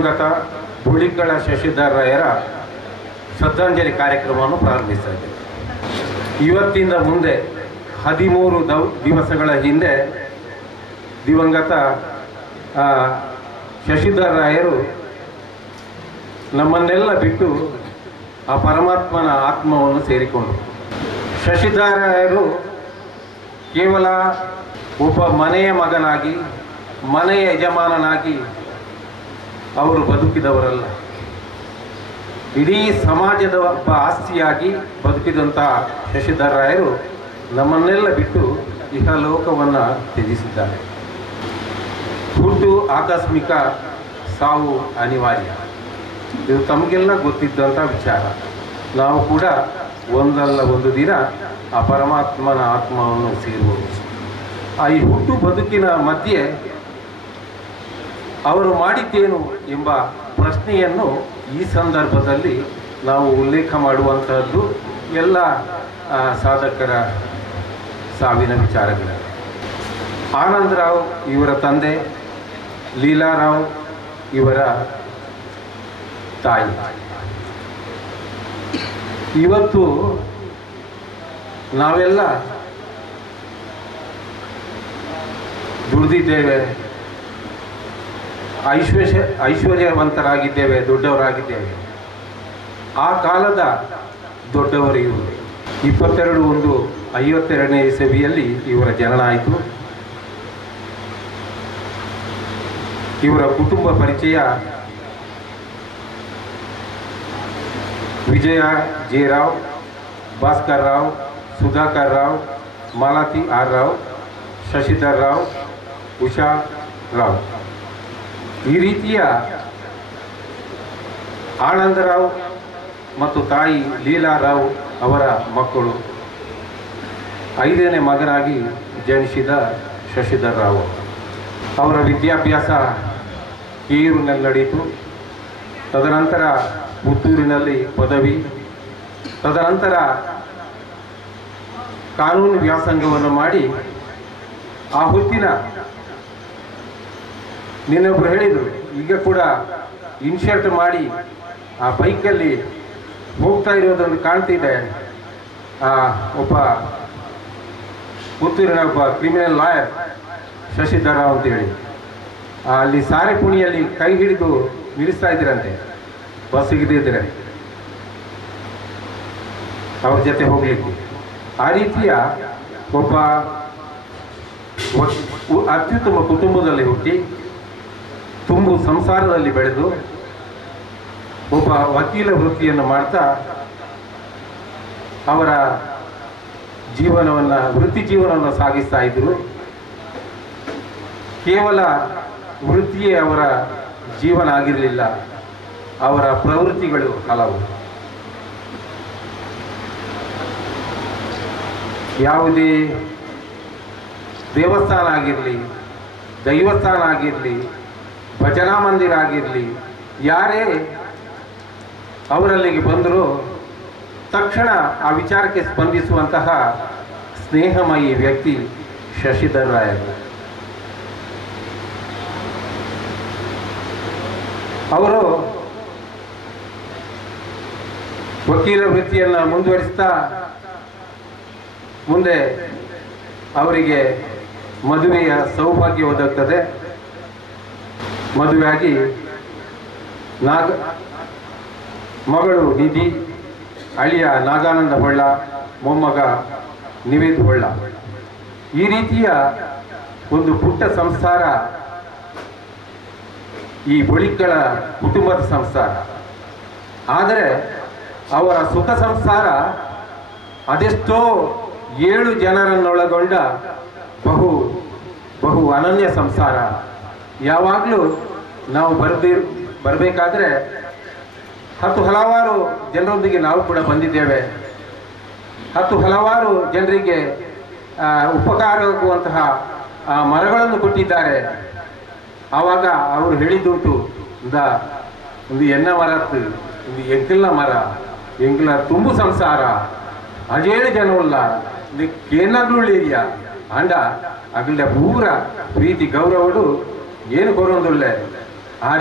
ದಿವಂಗತ ಬುಳಿಕಳ ಶಶಿಧರ ರಾಯರ ಶ್ರದ್ಧಾಂಜಲಿ ಕಾರ್ಯಕ್ರಮವನ್ನು ಪ್ರಾರಂಭಿಸ್ತಾ ಇದ್ದೇವೆ. ಇವತ್ತಿಂದ ಮುಂದೆ 13 ದಿವಸಗಳ ಹಿಂದೆ ದಿವಂಗತ ಶಶಿಧರ ರಾಯರು ನಮ್ಮನ್ನೆಲ್ಲ ಬಿಟ್ಟು ಆ ಪರಮಾತ್ಮನ ಆತ್ಮವನ್ನು ಸೇರಿಕೊಂಡರು. ಶಶಿಧರ ರಾಯರು ಕೇವಲ ಒಬ್ಬ ಮನೆಯ ಮಗನಾಗಿ, ಮನೆಯ ಯಜಮಾನನಾಗಿ ಅವರು ಬದುಕಿದವರಲ್ಲ. ಇಡೀ ಸಮಾಜದ ಒಬ್ಬ ಆಸ್ತಿಯಾಗಿ ಬದುಕಿದಂಥ ಶಶಿಧರ ರಾಯರು ನಮ್ಮನ್ನೆಲ್ಲ ಬಿಟ್ಟು ಇಹಲೋಕವನ್ನು ತ್ಯಜಿಸಿದ್ದಾರೆ. ಹುಟ್ಟು ಆಕಸ್ಮಿಕ, ಸಾವು ಅನಿವಾರ್ಯ. ಇದು ತಮಗೆಲ್ಲ ಗೊತ್ತಿದ್ದಂಥ ವಿಚಾರ. ನಾವು ಕೂಡ ಒಂದಲ್ಲ ಒಂದು ದಿನ ಆ ಪರಮಾತ್ಮನ ಆತ್ಮವನ್ನು ಸೇರುವುದು. ಈ ಹುಟ್ಟು ಬದುಕಿನ ಮಧ್ಯೆ ಅವರು ಮಾಡಿದ್ದೇನು ಎಂಬ ಪ್ರಶ್ನೆಯನ್ನು ಈ ಸಂದರ್ಭದಲ್ಲಿ ನಾವು ಉಲ್ಲೇಖ ಮಾಡುವಂತಹದ್ದು ಎಲ್ಲ ಸಾಧಕರ ಸಾವಿನ ವಿಚಾರಗಳು. ಆನಂದರಾವ್ ಇವರ ತಂದೆ, ಲೀಲಾರಾವ್ ಇವರ ತಾಯಿ. ಇವತ್ತು ನಾವೆಲ್ಲ ದುಡಿದಿದ್ದೇವೆ, ಐಶ್ವರ್ಯವಂತರಾಗಿದ್ದೇವೆ, ದೊಡ್ಡವರಾಗಿದ್ದೇವೆ. ಆ ಕಾಲದ ದೊಡ್ಡವರು ಇವರು. 22/1/52ನೇ ಇಸವಿಯಲ್ಲಿ ಇವರ ಜನನ ಆಯಿತು. ಇವರ ಕುಟುಂಬ ಪರಿಚಯ ವಿಜಯ ಜೆ ರಾವ್, ಭಾಸ್ಕರ್ ರಾವ್, ಸುಧಾಕರ್ ರಾವ್, ಮಾಲತಿ ಆರ್ ರಾವ್, ಶಶಿಧರ್ ರಾವ್, ಉಷಾ ರಾವ್. ಈ ರೀತಿಯ ಆನಂದರಾವ್ ಮತ್ತು ತಾಯಿ ಲೀಲಾರಾವ್ ಅವರ ಮಕ್ಕಳು. 5ನೇ ಮಗನಾಗಿ ಜನಿಸಿದ ಶಶಿಧರ್ ರಾವ್. ಅವರ ವಿದ್ಯಾಭ್ಯಾಸ ಕೀರೂರಿನಲ್ಲಿ ನಡೆಯಿತು. ತದನಂತರ ಪುತ್ತೂರಿನಲ್ಲಿ ಪದವಿ, ತದನಂತರ ಕಾನೂನು ವ್ಯಾಸಂಗವನ್ನು ಮಾಡಿ ಆ ಹೊತ್ತಿನ ನಿನ್ನೊಬ್ಬರು ಹೇಳಿದರು, ಈಗ ಕೂಡ ಇನ್ಶರ್ಟ್ ಮಾಡಿ ಆ ಬೈಕಲ್ಲಿ ಹೋಗ್ತಾ ಇರೋದನ್ನು ಕಾಣ್ತಿದೆ. ಒಬ್ಬ ಪುತ್ತೂರಿನ ಒಬ್ಬ ಕ್ರಿಮಿನಲ್ ಲಾಯರ್ ಶಶಿಧರ ರಾವ್ ಅಂತೇಳಿ ಅಲ್ಲಿ ಸಾರೆಪುಣಿಯಲ್ಲಿ ಕೈ ಹಿಡಿದು ನಿಲ್ಲಿಸ್ತಾ ಇದ್ದೀರಂತೆ. ಬಸ್ ಸಿಗದಿದ್ದರೆ ಅವ್ರ ಜೊತೆ ಹೋಗಲಿಕ್ಕೆ. ಆ ರೀತಿಯ ಒಬ್ಬ ಅತ್ಯುತ್ತಮ ಕುಟುಂಬದಲ್ಲಿ ಹುಟ್ಟಿ ತುಂಬು ಸಂಸಾರದಲ್ಲಿ ಬೆಳೆದು ಒಬ್ಬ ವಕೀಲ ವೃತ್ತಿಯನ್ನು ಮಾಡ್ತಾ ಅವರ ವೃತ್ತಿ ಜೀವನವನ್ನು ಸಾಗಿಸ್ತಾ ಇದ್ದರು. ಕೇವಲ ವೃತ್ತಿಯೇ ಅವರ ಜೀವನ ಆಗಿರಲಿಲ್ಲ, ಅವರ ಪ್ರವೃತ್ತಿಗಳು ಹಲವು. ಯಾವುದೇ ದೇವಸ್ಥಾನ ಆಗಿರಲಿ, ದೈವಸ್ಥಾನ ಆಗಿರಲಿ, ಭಜನಾ ಮಂದಿರ ಆಗಿರಲಿ, ಯಾರೇ ಅವರಲ್ಲಿಗೆ ಬಂದರೂ ತಕ್ಷಣ ಆ ವಿಚಾರಕ್ಕೆ ಸ್ಪಂದಿಸುವಂತಹ ಸ್ನೇಹಮಯಿ ವ್ಯಕ್ತಿ ಶಶಿಧರ ರಾಯರು. ಅವರು ವಕೀಲ ವೃತ್ತಿಯನ್ನು ಮುಂದುವರಿಸ್ತಾ ಮುಂದೆ ಅವರಿಗೆ ಮದುವೆಯ ಸೌಭಾಗ್ಯ ಒದಗುತ್ತದೆ. ಮದುವೆಯಾಗಿ ಮಗಳು ನಿಧಿ, ಅಳಿಯ ನಾಗಾನಂದ ಹೊಳ್ಳ, ಮೊಮ್ಮಗ ನಿವೇದ್ ಹೊಳ್ಳ. ಈ ರೀತಿಯ ಒಂದು ಪುಟ್ಟ ಸಂಸಾರ ಈ ಬುಳಿಕಳ ಕುಟುಂಬದ ಸಂಸಾರ. ಆದರೆ ಅವರ ಸುಖ ಸಂಸಾರ ಅದೆಷ್ಟೋ 7 ಜನರನ್ನೊಳಗೊಂಡ ಬಹು ಅನನ್ಯ ಸಂಸಾರ. ಯಾವಾಗಲೂ ನಾವು ಬರಬೇಕಾದ್ರೆ ಹಲವಾರು ಜನರೊಂದಿಗೆ ನಾವು ಕೂಡ ಬಂದಿದ್ದೇವೆ. ಹಲವಾರು ಜನರಿಗೆ ಉಪಕಾರವಾಗುವಂತಹ ಮರಗಳನ್ನು ಕೊಟ್ಟಿದ್ದಾರೆ. ಆವಾಗ ಅವರು ಹೇಳಿದ್ದುಂಟು, ಒಂದು ಎನ್ನ ಮರತ್ತು, ಒಂದು ಎಂಕಲ್ನ ಮರ, ಎಂಕಲ ತುಂಬು ಸಂಸಾರ, 17 ಜನವಲ್ಲ, ಏನಾಗ್ಲುಳ್ಳೇರಿಯ ಅಂಡ ಅಗಲ ಪೂರ ಪ್ರೀತಿ ಗೌರವಡು ಏನು ಕೊರೊಂದುಳ್ಳೆ ಆ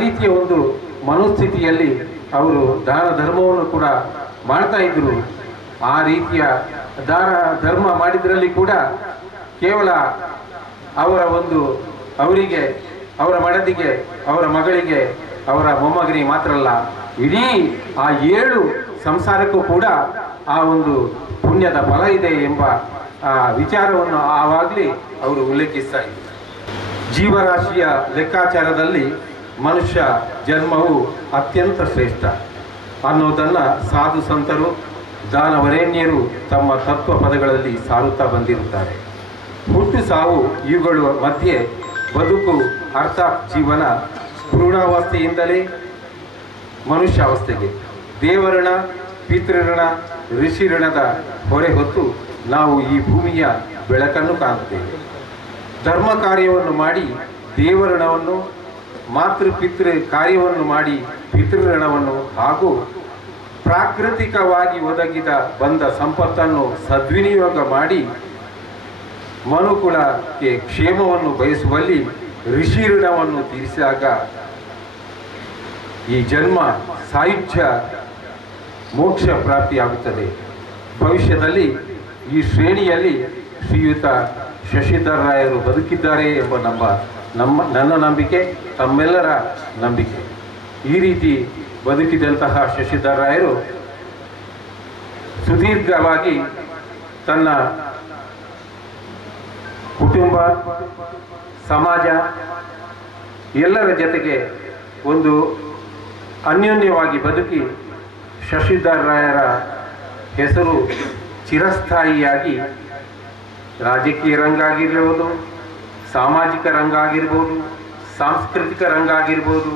ರೀತಿಯ ಒಂದು ಮನೋಸ್ಥಿತಿಯಲ್ಲಿ ಅವರು ದಾನ ಧರ್ಮವನ್ನು ಕೂಡ ಮಾಡ್ತಾ ಇದ್ದರು. ಆ ರೀತಿಯ ದಾನ ಧರ್ಮ ಮಾಡಿದ್ರಲ್ಲಿ ಕೂಡ ಕೇವಲ ಅವರಿಗೆ, ಅವರ ಮಡದಿಗೆ, ಅವರ ಮಗಳಿಗೆ, ಅವರ ಮೊಮ್ಮಗನಿಗೆ ಮಾತ್ರ ಅಲ್ಲ, ಇಡೀ ಆ 7 ಸಂಸಾರಕ್ಕೂ ಕೂಡ ಆ ಒಂದು ಪುಣ್ಯದ ಫಲ ಇದೆ ಎಂಬ ವಿಚಾರವನ್ನು ಆವಾಗಲೇ ಅವರು ಉಲ್ಲೇಖಿಸ್ತಾ ಇದ್ದಾರೆ. ಜೀವರಾಶಿಯ ಲೆಕ್ಕಾಚಾರದಲ್ಲಿ ಮನುಷ್ಯ ಜನ್ಮವು ಅತ್ಯಂತ ಶ್ರೇಷ್ಠ ಅನ್ನೋದನ್ನು ಸಾಧು ಸಂತರು, ದಾನವರೇಣ್ಯರು ತಮ್ಮ ತತ್ವ ಪದಗಳಲ್ಲಿ ಸಾರುತ್ತಾ ಬಂದಿರುತ್ತಾರೆ. ಹುಟ್ಟು ಸಾವು ಇವುಗಳ ಮಧ್ಯೆ ಬದುಕು ಅರ್ಥಾತ್ ಜೀವನ ಭ್ರೂಣಾವಸ್ಥೆಯಿಂದಲೇ ಮನುಷ್ಯಾವಸ್ಥೆಗೆ ದೇವಋಣ, ಪಿತೃಋಣ, ಋಷಿಋಣದ ಹೊರೆ ಹೊತ್ತು ನಾವು ಈ ಭೂಮಿಯ ಬೆಳಕನ್ನು ಕಾಣುತ್ತೇವೆ. ಧರ್ಮ ಕಾರ್ಯವನ್ನು ಮಾಡಿ ದೇವಋಣವನ್ನು, ಮಾತೃಪಿತೃ ಕಾರ್ಯವನ್ನು ಮಾಡಿ ಪಿತೃಋಣವನ್ನು ಹಾಗೂ ಪ್ರಾಕೃತಿಕವಾಗಿ ಒದಗಿದ ಬಂದ ಸಂಪತ್ತನ್ನು ಸದ್ವಿನಿಯೋಗ ಮಾಡಿ ಮನುಕುಲಕ್ಕೆ ಕ್ಷೇಮವನ್ನು ಬಯಸುವಲ್ಲಿ ಋಷಿ ಋಣವನ್ನು ತೀರಿಸಿದಾಗ ಈ ಜನ್ಮ ಸಾಯುಜ್ಯ ಮೋಕ್ಷ ಪ್ರಾಪ್ತಿಯಾಗುತ್ತದೆ. ಭವಿಷ್ಯದಲ್ಲಿ ಈ ಶ್ರೇಣಿಯಲ್ಲಿ ಶ್ರೀಯುತ ಶಶಿಧರ್ ರಾಯರು ಬದುಕಿದ್ದಾರೆ ಎಂಬ ನನ್ನ ನಂಬಿಕೆ, ತಮ್ಮೆಲ್ಲರ ನಂಬಿಕೆ. ಈ ರೀತಿ ಬದುಕಿದಂತಹ ಶಶಿಧರ್ ರಾಯರು ಸುದೀರ್ಘವಾಗಿ ತನ್ನ ಕುಟುಂಬ, ಸಮಾಜ ಎಲ್ಲರ ಜೊತೆಗೆ ಒಂದು ಅನ್ಯೋನ್ಯವಾಗಿ ಬದುಕಿ ಶಶಿಧರ್ ರಾಯರ ಹೆಸರು ಚಿರಸ್ಥಾಯಿಯಾಗಿ ರಾಜಕೀಯ ರಂಗ ಆಗಿರ್ಬೋದು, ಸಾಮಾಜಿಕ ರಂಗ ಆಗಿರ್ಬೋದು, ಸಾಂಸ್ಕೃತಿಕ ರಂಗ ಆಗಿರ್ಬೋದು,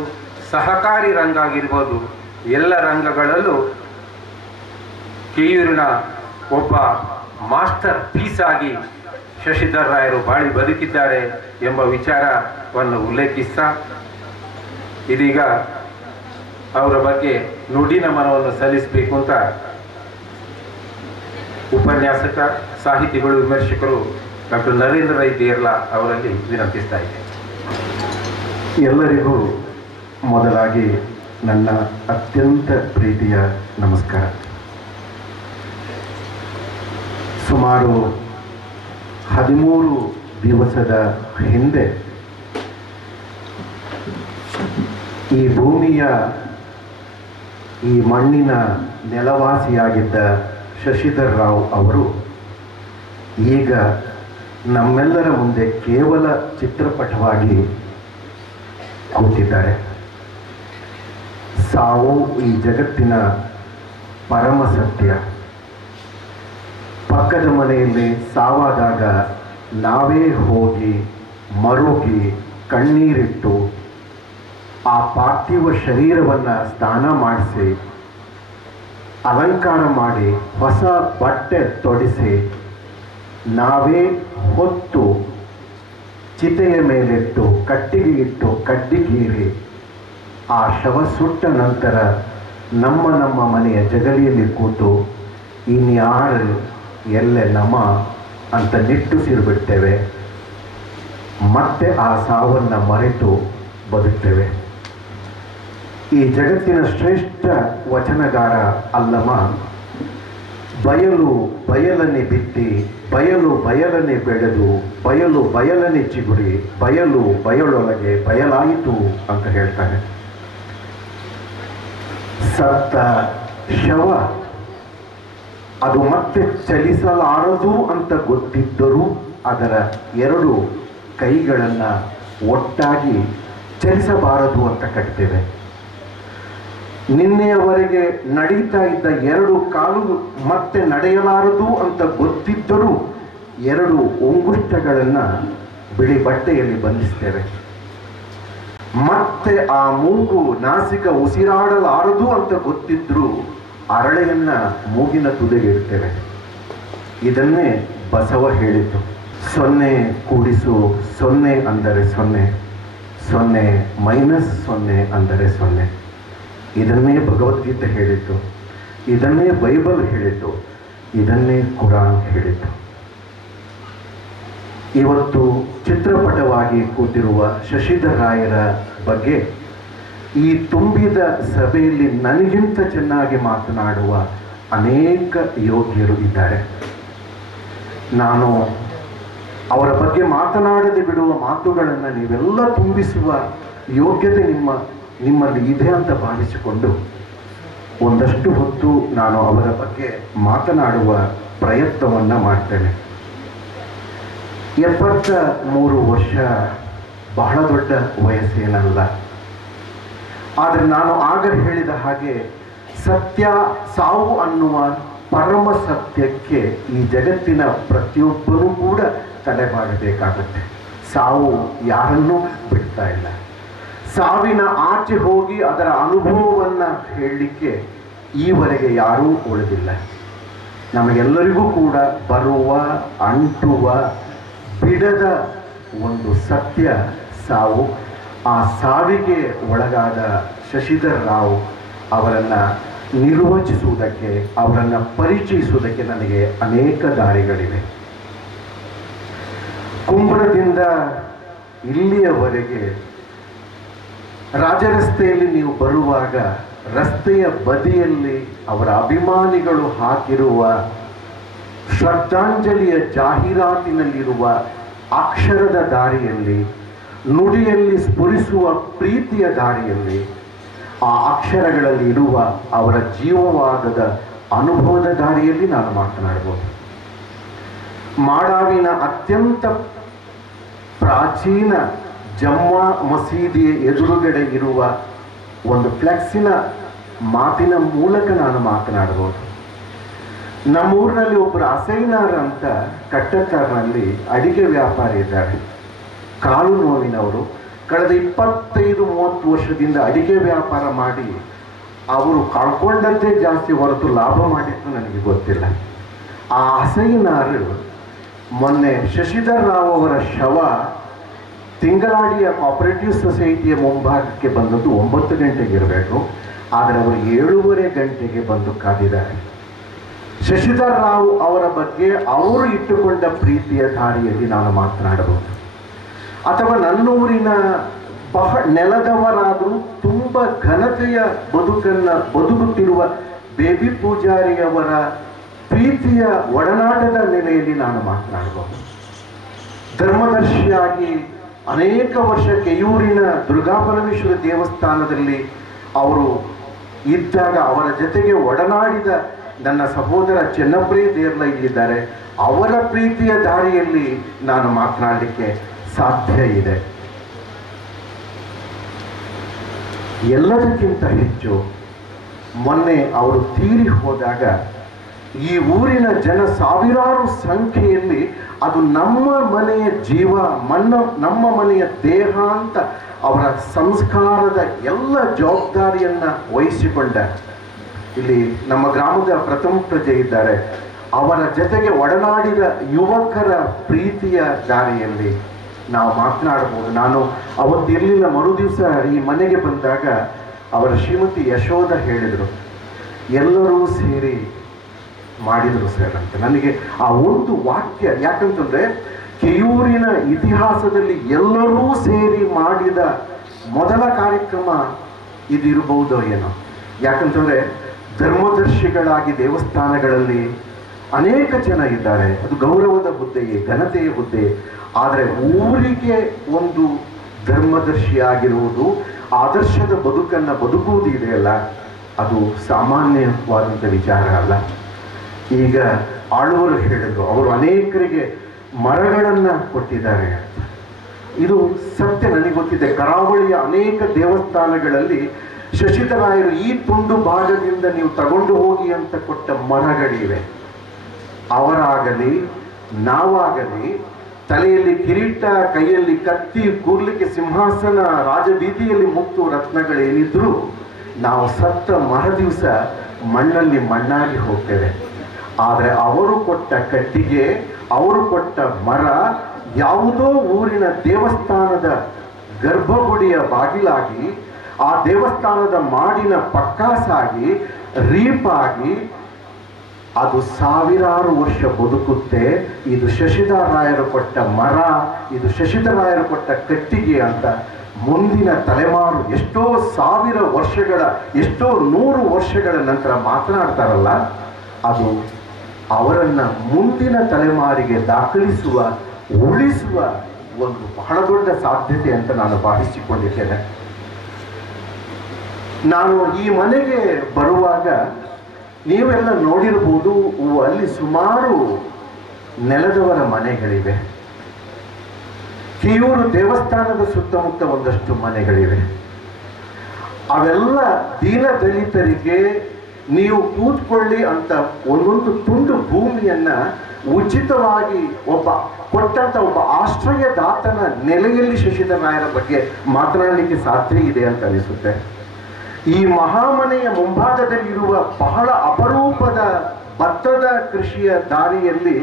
ಸಹಕಾರಿ ರಂಗ ಆಗಿರ್ಬೋದು, ಎಲ್ಲ ರಂಗಗಳಲ್ಲೂ ಕೆಯೂರಿನ ಒಬ್ಬ ಮಾಸ್ಟರ್ ಪೀಸ್ ಆಗಿ ಶಶಿಧರ್ ರಾಯರು ಬಾಳಿ ಬದುಕಿದ್ದಾರೆ ಎಂಬ ವಿಚಾರವನ್ನು ಉಲ್ಲೇಖಿಸ್ತಾ ಇದೀಗ ಅವರ ಬಗ್ಗೆ ನುಡಿ ನಮನವನ್ನು ಸಲ್ಲಿಸಬೇಕು ಅಂತ ಉಪನ್ಯಾಸಕ, ಸಾಹಿತಿಗಳು, ವಿಮರ್ಶಕರು ಡಾಕ್ಟರ್ ನರೇಂದ್ರ ರೈ ದೇರ್ಲಾ ಅವರಲ್ಲಿ ವಿನಂತಿಸ್ತಾ ಇದ್ದೇನೆ. ಎಲ್ಲರಿಗೂ ಮೊದಲಾಗಿ ನನ್ನ ಅತ್ಯಂತ ಪ್ರೀತಿಯ ನಮಸ್ಕಾರ. ಸುಮಾರು 13 ದಿವಸದ ಹಿಂದೆ ಈ ಭೂಮಿಯ, ಈ ಮಣ್ಣಿನ ನೆಲವಾಸಿಯಾಗಿದ್ದ ಶಶಿಧರ್ ರಾವ್ ಅವರು ಈಗ ನಮ್ಮೆಲ್ಲರ ಮುಂದೆ ಕೇವಲ ಚಿತ್ರಪಟವಾಗಿ ಕೂತಿದ್ದಾರೆ. ಸಾವು ಈ ಜಗತ್ತಿನ ಪರಮ ಸತ್ಯ. ಪಕ್ಕದ ಮನೆಯಲ್ಲಿ ಸಾವಾದಾಗ ನಾವೇ ಹೋಗಿ ಮರುಗಿ ಕಣ್ಣೀರಿಟ್ಟು ಆ ಪಾರ್ಥಿವ ಶರೀರವನ್ನು ಸ್ನಾನ ಮಾಡಿಸಿ ಅಲಂಕಾರ ಮಾಡಿ ಹೊಸ ಬಟ್ಟೆ ತೊಡಿಸಿ ನಾವೇ ಹೊತ್ತು ಚಿತೆಯ ಮೇಲಿಟ್ಟು ಕಟ್ಟಿಗೆ ಇಟ್ಟು ಕಡ್ಡಿಗೀರಿ ಆ ಶವ ಸುಟ್ಟ ನಂತರ ನಮ್ಮ ಮನೆಯ ಜಗಲಿಯಲ್ಲಿ ಕೂತು ಇನ್ಯಾರು ಎಲ್ಲೆ ನಮ ಅಂತ ನಿಟ್ಟುಸಿರುಬಿಡ್ತೇವೆ. ಮತ್ತೆ ಆ ಸಾವನ್ನು ಮರೆತು ಬದುಕ್ತೇವೆ. ಈ ಜಗತ್ತಿನ ಶ್ರೇಷ್ಠ ವಚನಗಾರ ಅಲ್ಲಮ ಬಯಲು ಬಯಲನೆ ಬಿತ್ತಿ, ಬಯಲು ಬಯಲನೆ ಬೆಳೆದು, ಬಯಲು ಬಯಲನೆ ಚಿಗುರಿ, ಬಯಲು ಬಯಲೊಳಗೆ ಬಯಲಾಯಿತು ಅಂತ ಹೇಳ್ತಾನೆ. ಸತ್ತ ಶವ ಅದು ಮತ್ತೆ ಚಲಿಸಲಾರದು ಅಂತ ಗೊತ್ತಿದ್ದರೂ ಅದರ 2 ಕೈಗಳನ್ನು ಒಟ್ಟಾಗಿ ಚಲಿಸಬಾರದು ಅಂತ ಕಟ್ತೇವೆ. ನಿನ್ನೆಯವರೆಗೆ ನಡೀತಾ ಇದ್ದ 2 ಕಾಲು ಮತ್ತೆ ನಡೆಯಲಾರದು ಅಂತ ಗೊತ್ತಿದ್ದರೂ 2 ಅಂಗುಷ್ಟಗಳನ್ನು ಬಿಳಿ ಬಟ್ಟೆಯಲ್ಲಿ ಬಂಧಿಸ್ತೇವೆ. ಮತ್ತೆ ಆ ಮೂಗು ನಾಸಿಕ ಉಸಿರಾಡಲಾರದು ಅಂತ ಗೊತ್ತಿದ್ರೂ ಅರಳೆಯನ್ನ ಮೂಗಿನ ತುದಿಗಿಡ್ತೇವೆ. ಇದನ್ನೇ ಬಸವ ಹೇಳಿತು. 0 ಕೂಡಿಸು 0 ಅಂದರೆ 0, 0 ಮೈನಸ್ 0 ಅಂದರೆ 0. ಇದನ್ನೇ ಭಗವದ್ಗೀತೆ ಹೇಳಿತು, ಇದನ್ನೇ ಬೈಬಲ್ ಹೇಳಿತು, ಇದನ್ನೇ ಕುರಾನ್ ಹೇಳಿತು. ಇವತ್ತು ಚಿತ್ರಪಟವಾಗಿ ಕೂತಿರುವ ಶಶಿಧರ್ ರಾಯರ ಬಗ್ಗೆ ಈ ತುಂಬಿದ ಸಭೆಯಲ್ಲಿ ನನಗಿಂತ ಚೆನ್ನಾಗಿ ಮಾತನಾಡುವ ಅನೇಕ ಯೋಗ್ಯರು ಇದ್ದಾರೆ. ನಾನು ಅವರ ಬಗ್ಗೆ ಮಾತನಾಡದೆ ಬಿಡುವ ಮಾತುಗಳನ್ನು ನೀವೆಲ್ಲ ತುಂಬಿಸುವ ಯೋಗ್ಯತೆ ನಿಮ್ಮಲ್ಲಿ ಇದೆ ಅಂತ ಭಾವಿಸಿಕೊಂಡು ಒಂದಷ್ಟು ಹೊತ್ತು ನಾನು ಅವರ ಬಗ್ಗೆ ಮಾತನಾಡುವ ಪ್ರಯತ್ನವನ್ನು ಮಾಡ್ತೇನೆ. 73 ವರ್ಷ ಬಹಳ ದೊಡ್ಡ ವಯಸ್ಸೇನಲ್ಲ. ಆದರೆ ನಾನು ಆಗ ಹೇಳಿದ ಹಾಗೆ ಸತ್ಯ ಸಾವು ಅನ್ನುವ ಪರಮ ಸತ್ಯಕ್ಕೆ ಈ ಜಗತ್ತಿನ ಪ್ರತಿಯೊಬ್ಬರೂ ಕೂಡ ತಲೆಬಾಗಬೇಕಾಗುತ್ತೆ. ಸಾವು ಯಾರನ್ನೂ ಬಿಡ್ತಾ ಇಲ್ಲ. ಸಾವಿನ ಆಚೆ ಹೋಗಿ ಅದರ ಅನುಭವವನ್ನು ಹೇಳಲಿಕ್ಕೆ ಈವರೆಗೆ ಯಾರೂ ಉಳಿದಿಲ್ಲ. ನಮಗೆಲ್ಲರಿಗೂ ಕೂಡ ಬರುವ ಅಂಟುವ ಬಿಡದ ಒಂದು ಸತ್ಯ ಸಾವು. ಆ ಸಾವಿಗೆ ಒಳಗಾದ ಶಶಿಧರ್ ರಾವ್ ಅವರನ್ನು ನಿರ್ವಚಿಸುವುದಕ್ಕೆ, ಅವರನ್ನು ಪರಿಚಯಿಸುವುದಕ್ಕೆ ನನಗೆ ಅನೇಕ ದಾರಿಗಳಿವೆ. ಕುಂಬ್ರದಿಂದ ಇಲ್ಲಿಯವರೆಗೆ ರಾಜರಸ್ತೆಯಲ್ಲಿ ನೀವು ಬರುವಾಗ ರಸ್ತೆಯ ಬದಿಯಲ್ಲಿ ಅವರ ಅಭಿಮಾನಿಗಳು ಹಾಕಿರುವ ಶ್ರದ್ಧಾಂಜಲಿಯ ಜಾಹೀರಾತಿನಲ್ಲಿರುವ ಅಕ್ಷರದ ದಾರಿಯಲ್ಲಿ, ನುಡಿಯಲ್ಲಿ ಸ್ಫುರಿಸುವ ಪ್ರೀತಿಯ ದಾರಿಯಲ್ಲಿ, ಆ ಅಕ್ಷರಗಳಲ್ಲಿ ಇರುವ ಅವರ ಜೀವವಾದದ ಅನುಭವದ ದಾರಿಯಲ್ಲಿ ನಾನು ಮಾತನಾಡಬಹುದು. ಮಾಡಾವಿನ ಅತ್ಯಂತ ಪ್ರಾಚೀನ ಜಮ್ಮಾ ಮಸೀದಿಯ ಎದುರುಗಡೆ ಇರುವ ಒಂದು ಫ್ಲೆಕ್ಸಿನ ಮಾತಿನ ಮೂಲಕ ನಾನು ಮಾತನಾಡಬಹುದು. ನಮ್ಮೂರಿನಲ್ಲಿ ಒಬ್ಬರು ಅಸೈನಾರ್ ಅಂತ ಕಟ್ಟಕಾರ್ನಲ್ಲಿ ಅಡಿಗೆ ವ್ಯಾಪಾರಿ ಇದ್ದಾರೆ. ಕಾಲು ನೋವಿನವರು. ಕಳೆದ 25-30 ವರ್ಷದಿಂದ ಅಡಿಗೆ ವ್ಯಾಪಾರ ಮಾಡಿ ಅವರು ಕಳ್ಕೊಂಡದ್ದೇ ಜಾಸ್ತಿ ಹೊರತು ಲಾಭ ಮಾಡಿದ್ದು ನನಗೆ ಗೊತ್ತಿಲ್ಲ. ಆ ಅಸೈನಾರು ಮೊನ್ನೆ ಶಶಿಧರ್ ರಾವ್ ಅವರ ಶವ ತಿಂಗಳಾಡಿಯ ಕೋಆಪರೇಟಿವ್ ಸೊಸೈಟಿಯ ಮುಂಭಾಗಕ್ಕೆ ಬಂದದ್ದು 9 ಗಂಟೆಗೆ ಇರಬೇಕು. ಆದರೆ ಅವರು 7:30 ಗಂಟೆಗೆ ಬಂದು ಕಾದಿದ್ದಾರೆ. ಶಶಿಧರ್ ರಾವ್ ಅವರ ಬಗ್ಗೆ ಅವರು ಇಟ್ಟುಕೊಂಡ ಪ್ರೀತಿಯ ದಾರಿಯಲ್ಲಿ ನಾನು ಮಾತನಾಡಬಹುದು. ಅಥವಾ ನನ್ನೂರಿನ ನೆಲದವರಾದರೂ ತುಂಬ ಘನತೆಯ ಬದುಕುತ್ತಿರುವ ಬೇಬಿ ಪೂಜಾರಿಯವರ ಪ್ರೀತಿಯ ಒಡನಾಟದ ನೆಲೆಯಲ್ಲಿ ನಾನು ಮಾತನಾಡಬಹುದು. ಧರ್ಮದರ್ಶಿಯಾಗಿ ಅನೇಕ ವರ್ಷ ಕೆಯೂರಿನ ದುರ್ಗಾಪರಮೇಶ್ವರ ದೇವಸ್ಥಾನದಲ್ಲಿ ಅವರು ಇದ್ದಾಗ ಅವರ ಜೊತೆಗೆ ಒಡನಾಡಿದ ನನ್ನ ಸಹೋದರ ಚೆನ್ನಪ್ರೇ ದೇರ್ಲ ಇಲ್ಲಿದ್ದಾರೆ. ಅವರ ಪ್ರೀತಿಯ ದಾರಿಯಲ್ಲಿ ನಾನು ಮಾತನಾಡಲಿಕ್ಕೆ ಸಾಧ್ಯ ಇದೆ. ಎಲ್ಲದಕ್ಕಿಂತ ಹೆಚ್ಚು ಮೊನ್ನೆ ಅವರು ತೀರಿ ಹೋದಾಗ ಈ ಊರಿನ ಜನ ಸಾವಿರಾರು ಸಂಖ್ಯೆಯಲ್ಲಿ ಅದು ನಮ್ಮ ಮನೆಯ ಜೀವ, ನಮ್ಮ ಮನೆಯ ದೇಹ ಅಂತ ಅವರ ಸಂಸ್ಕಾರದ ಎಲ್ಲ ಜವಾಬ್ದಾರಿಯನ್ನು ವಹಿಸಿಕೊಂಡ ಇಲ್ಲಿ ನಮ್ಮ ಗ್ರಾಮದ ಪ್ರಥಮ ಪ್ರಜೆ ಇದ್ದಾರೆ. ಅವರ ಜೊತೆಗೆ ಒಡನಾಡಿದ ಯುವಕರ ಪ್ರೀತಿಯ ದಾರಿಯಲ್ಲಿ ನಾವು ಮಾತನಾಡಬಹುದು. ನಾನು ಅವತ್ತಿರಲಿಲ್ಲ, ಮರುದಿವಸ ಈ ಮನೆಗೆ ಬಂದಾಗ ಅವರ ಶ್ರೀಮತಿ ಯಶೋಧ ಹೇಳಿದರು, ಎಲ್ಲರೂ ಸೇರಿ ಮಾಡಿದರು ಸರ್ ಅಂತ. ನನಗೆ ಆ ಒಂದು ವಾಕ್ಯ, ಯಾಕಂತಂದರೆ ಕೆಯೂರಿನ ಇತಿಹಾಸದಲ್ಲಿ ಎಲ್ಲರೂ ಸೇರಿ ಮಾಡಿದ ಮೊದಲ ಕಾರ್ಯಕ್ರಮ ಇದಿರಬಹುದೋ ಏನೋ. ಯಾಕಂತಂದರೆ ಧರ್ಮದರ್ಶಿಗಳಾಗಿ ದೇವಸ್ಥಾನಗಳಲ್ಲಿ ಅನೇಕ ಜನ ಇದ್ದಾರೆ. ಅದು ಗೌರವದ ಹುದ್ದೆಯೇ, ಘನತೆಯ ಹುದ್ದೆ. ಆದರೆ ಊರಿಗೆ ಒಂದು ಧರ್ಮದರ್ಶಿಯಾಗಿರುವುದು, ಆದರ್ಶದ ಬದುಕನ್ನು ಬದುಕುವುದು ಇದೆಯಲ್ಲ, ಅದು ಸಾಮಾನ್ಯವಾದಂಥ ವಿಚಾರ ಅಲ್ಲ. ಈಗ ಆಳುವರು ಹೇಳಿದರು, ಅವರು ಅನೇಕರಿಗೆ ಮರಗಳನ್ನು ಕೊಟ್ಟಿದ್ದಾರೆ. ಇದು ಸತ್ಯ, ನನಗೆ ಗೊತ್ತಿದೆ. ಕರಾವಳಿಯ ಅನೇಕ ದೇವಸ್ಥಾನಗಳಲ್ಲಿ ಶಶಿಧರ್ ರಾಯರು ಈ ತುಂಡು ಭಾಗದಿಂದ ನೀವು ತಗೊಂಡು ಹೋಗಿ ಅಂತ ಕೊಟ್ಟ ಮರಗಳಿವೆ. ಅವರಾಗಲಿ ನಾವಾಗಲಿ ತಲೆಯಲ್ಲಿ ಕಿರೀಟ, ಕೈಯಲ್ಲಿ ಕತ್ತಿ, ಕೂರ್ಲಿಕ್ಕೆ ಸಿಂಹಾಸನ, ರಾಜಬೀದಿಯಲ್ಲಿ ಮುತ್ತು ರತ್ನಗಳೇನಿದ್ರೂ ನಾವು ಸತ್ತ ಮರದಿವಸ ಮಣ್ಣಲ್ಲಿ ಮಣ್ಣಾಗಿ ಹೋಗ್ತೇವೆ. ಆದರೆ ಅವರು ಕೊಟ್ಟ ಕಟ್ಟಿಗೆ, ಅವರು ಕೊಟ್ಟ ಮರ ಯಾವುದೋ ಊರಿನ ದೇವಸ್ಥಾನದ ಗರ್ಭಗುಡಿಯ ಬಾಗಿಲಾಗಿ, ಆ ದೇವಸ್ಥಾನದ ಮಾಡಿನ ಪಕ್ಕಾಸಾಗಿ, ರೀಪಾಗಿ ಅದು ಸಾವಿರಾರು ವರ್ಷ ಬದುಕುತ್ತೆ. ಇದು ಶಶಿಧರ ರಾಯರು ಕೊಟ್ಟ ಮರ, ಇದು ಶಶಿಧರ ರಾಯರು ಕೊಟ್ಟ ಕಟ್ಟಿಗೆ ಅಂತ ಮುಂದಿನ ತಲೆಮಾರು ಎಷ್ಟೋ ಸಾವಿರ ವರ್ಷಗಳ, ಎಷ್ಟೋ 100 ವರ್ಷಗಳ ನಂತರ ಮಾತನಾಡ್ತಾರಲ್ಲ, ಅದು ಅವರನ್ನು ಮುಂದಿನ ತಲೆಮಾರಿಗೆ ದಾಖಲಿಸುವ, ಉಳಿಸುವ ಒಂದು ಬಹಳ ದೊಡ್ಡ ಸಾಧ್ಯತೆ ಅಂತ ನಾನು ಭಾವಿಸಿಕೊಂಡಿದ್ದೇನೆ. ನಾನು ಈ ಮನೆಗೆ ಬರುವಾಗ ನೀವೆಲ್ಲ ನೋಡಿರಬಹುದು, ಅಲ್ಲಿ ಸುಮಾರು ನೆಲದವರ ಮನೆಗಳಿವೆ. ಕಿಯೂರು ದೇವಸ್ಥಾನದ ಸುತ್ತಮುತ್ತ ಒಂದಷ್ಟು ಮನೆಗಳಿವೆ. ಅವೆಲ್ಲ ದೀನ ದಲಿತರಿಗೆ ನೀವು ಕೂತ್ಕೊಳ್ಳಿ ಅಂತ ಒಂದೊಂದು ತುಂಡು ಭೂಮಿಯನ್ನ ಉಚಿತವಾಗಿ ಕೊಟ್ಟಂತ ಒಬ್ಬ ಆಶ್ರಯದಾತನ ನೆಲೆಯಲ್ಲಿ ಶಶಿಧರ ರಾಯರ ಬಗ್ಗೆ ಮಾತನಾಡಲಿಕ್ಕೆ ಸಾಧ್ಯ ಇದೆ ಅಂತ ಅನಿಸುತ್ತೆ. ಈ ಮಹಾಮನೆಯ ಮುಂಭಾಗದಲ್ಲಿರುವ ಬಹಳ ಅಪರೂಪದ ಭತ್ತದ ಕೃಷಿಯ ದಾರಿಯಲ್ಲಿ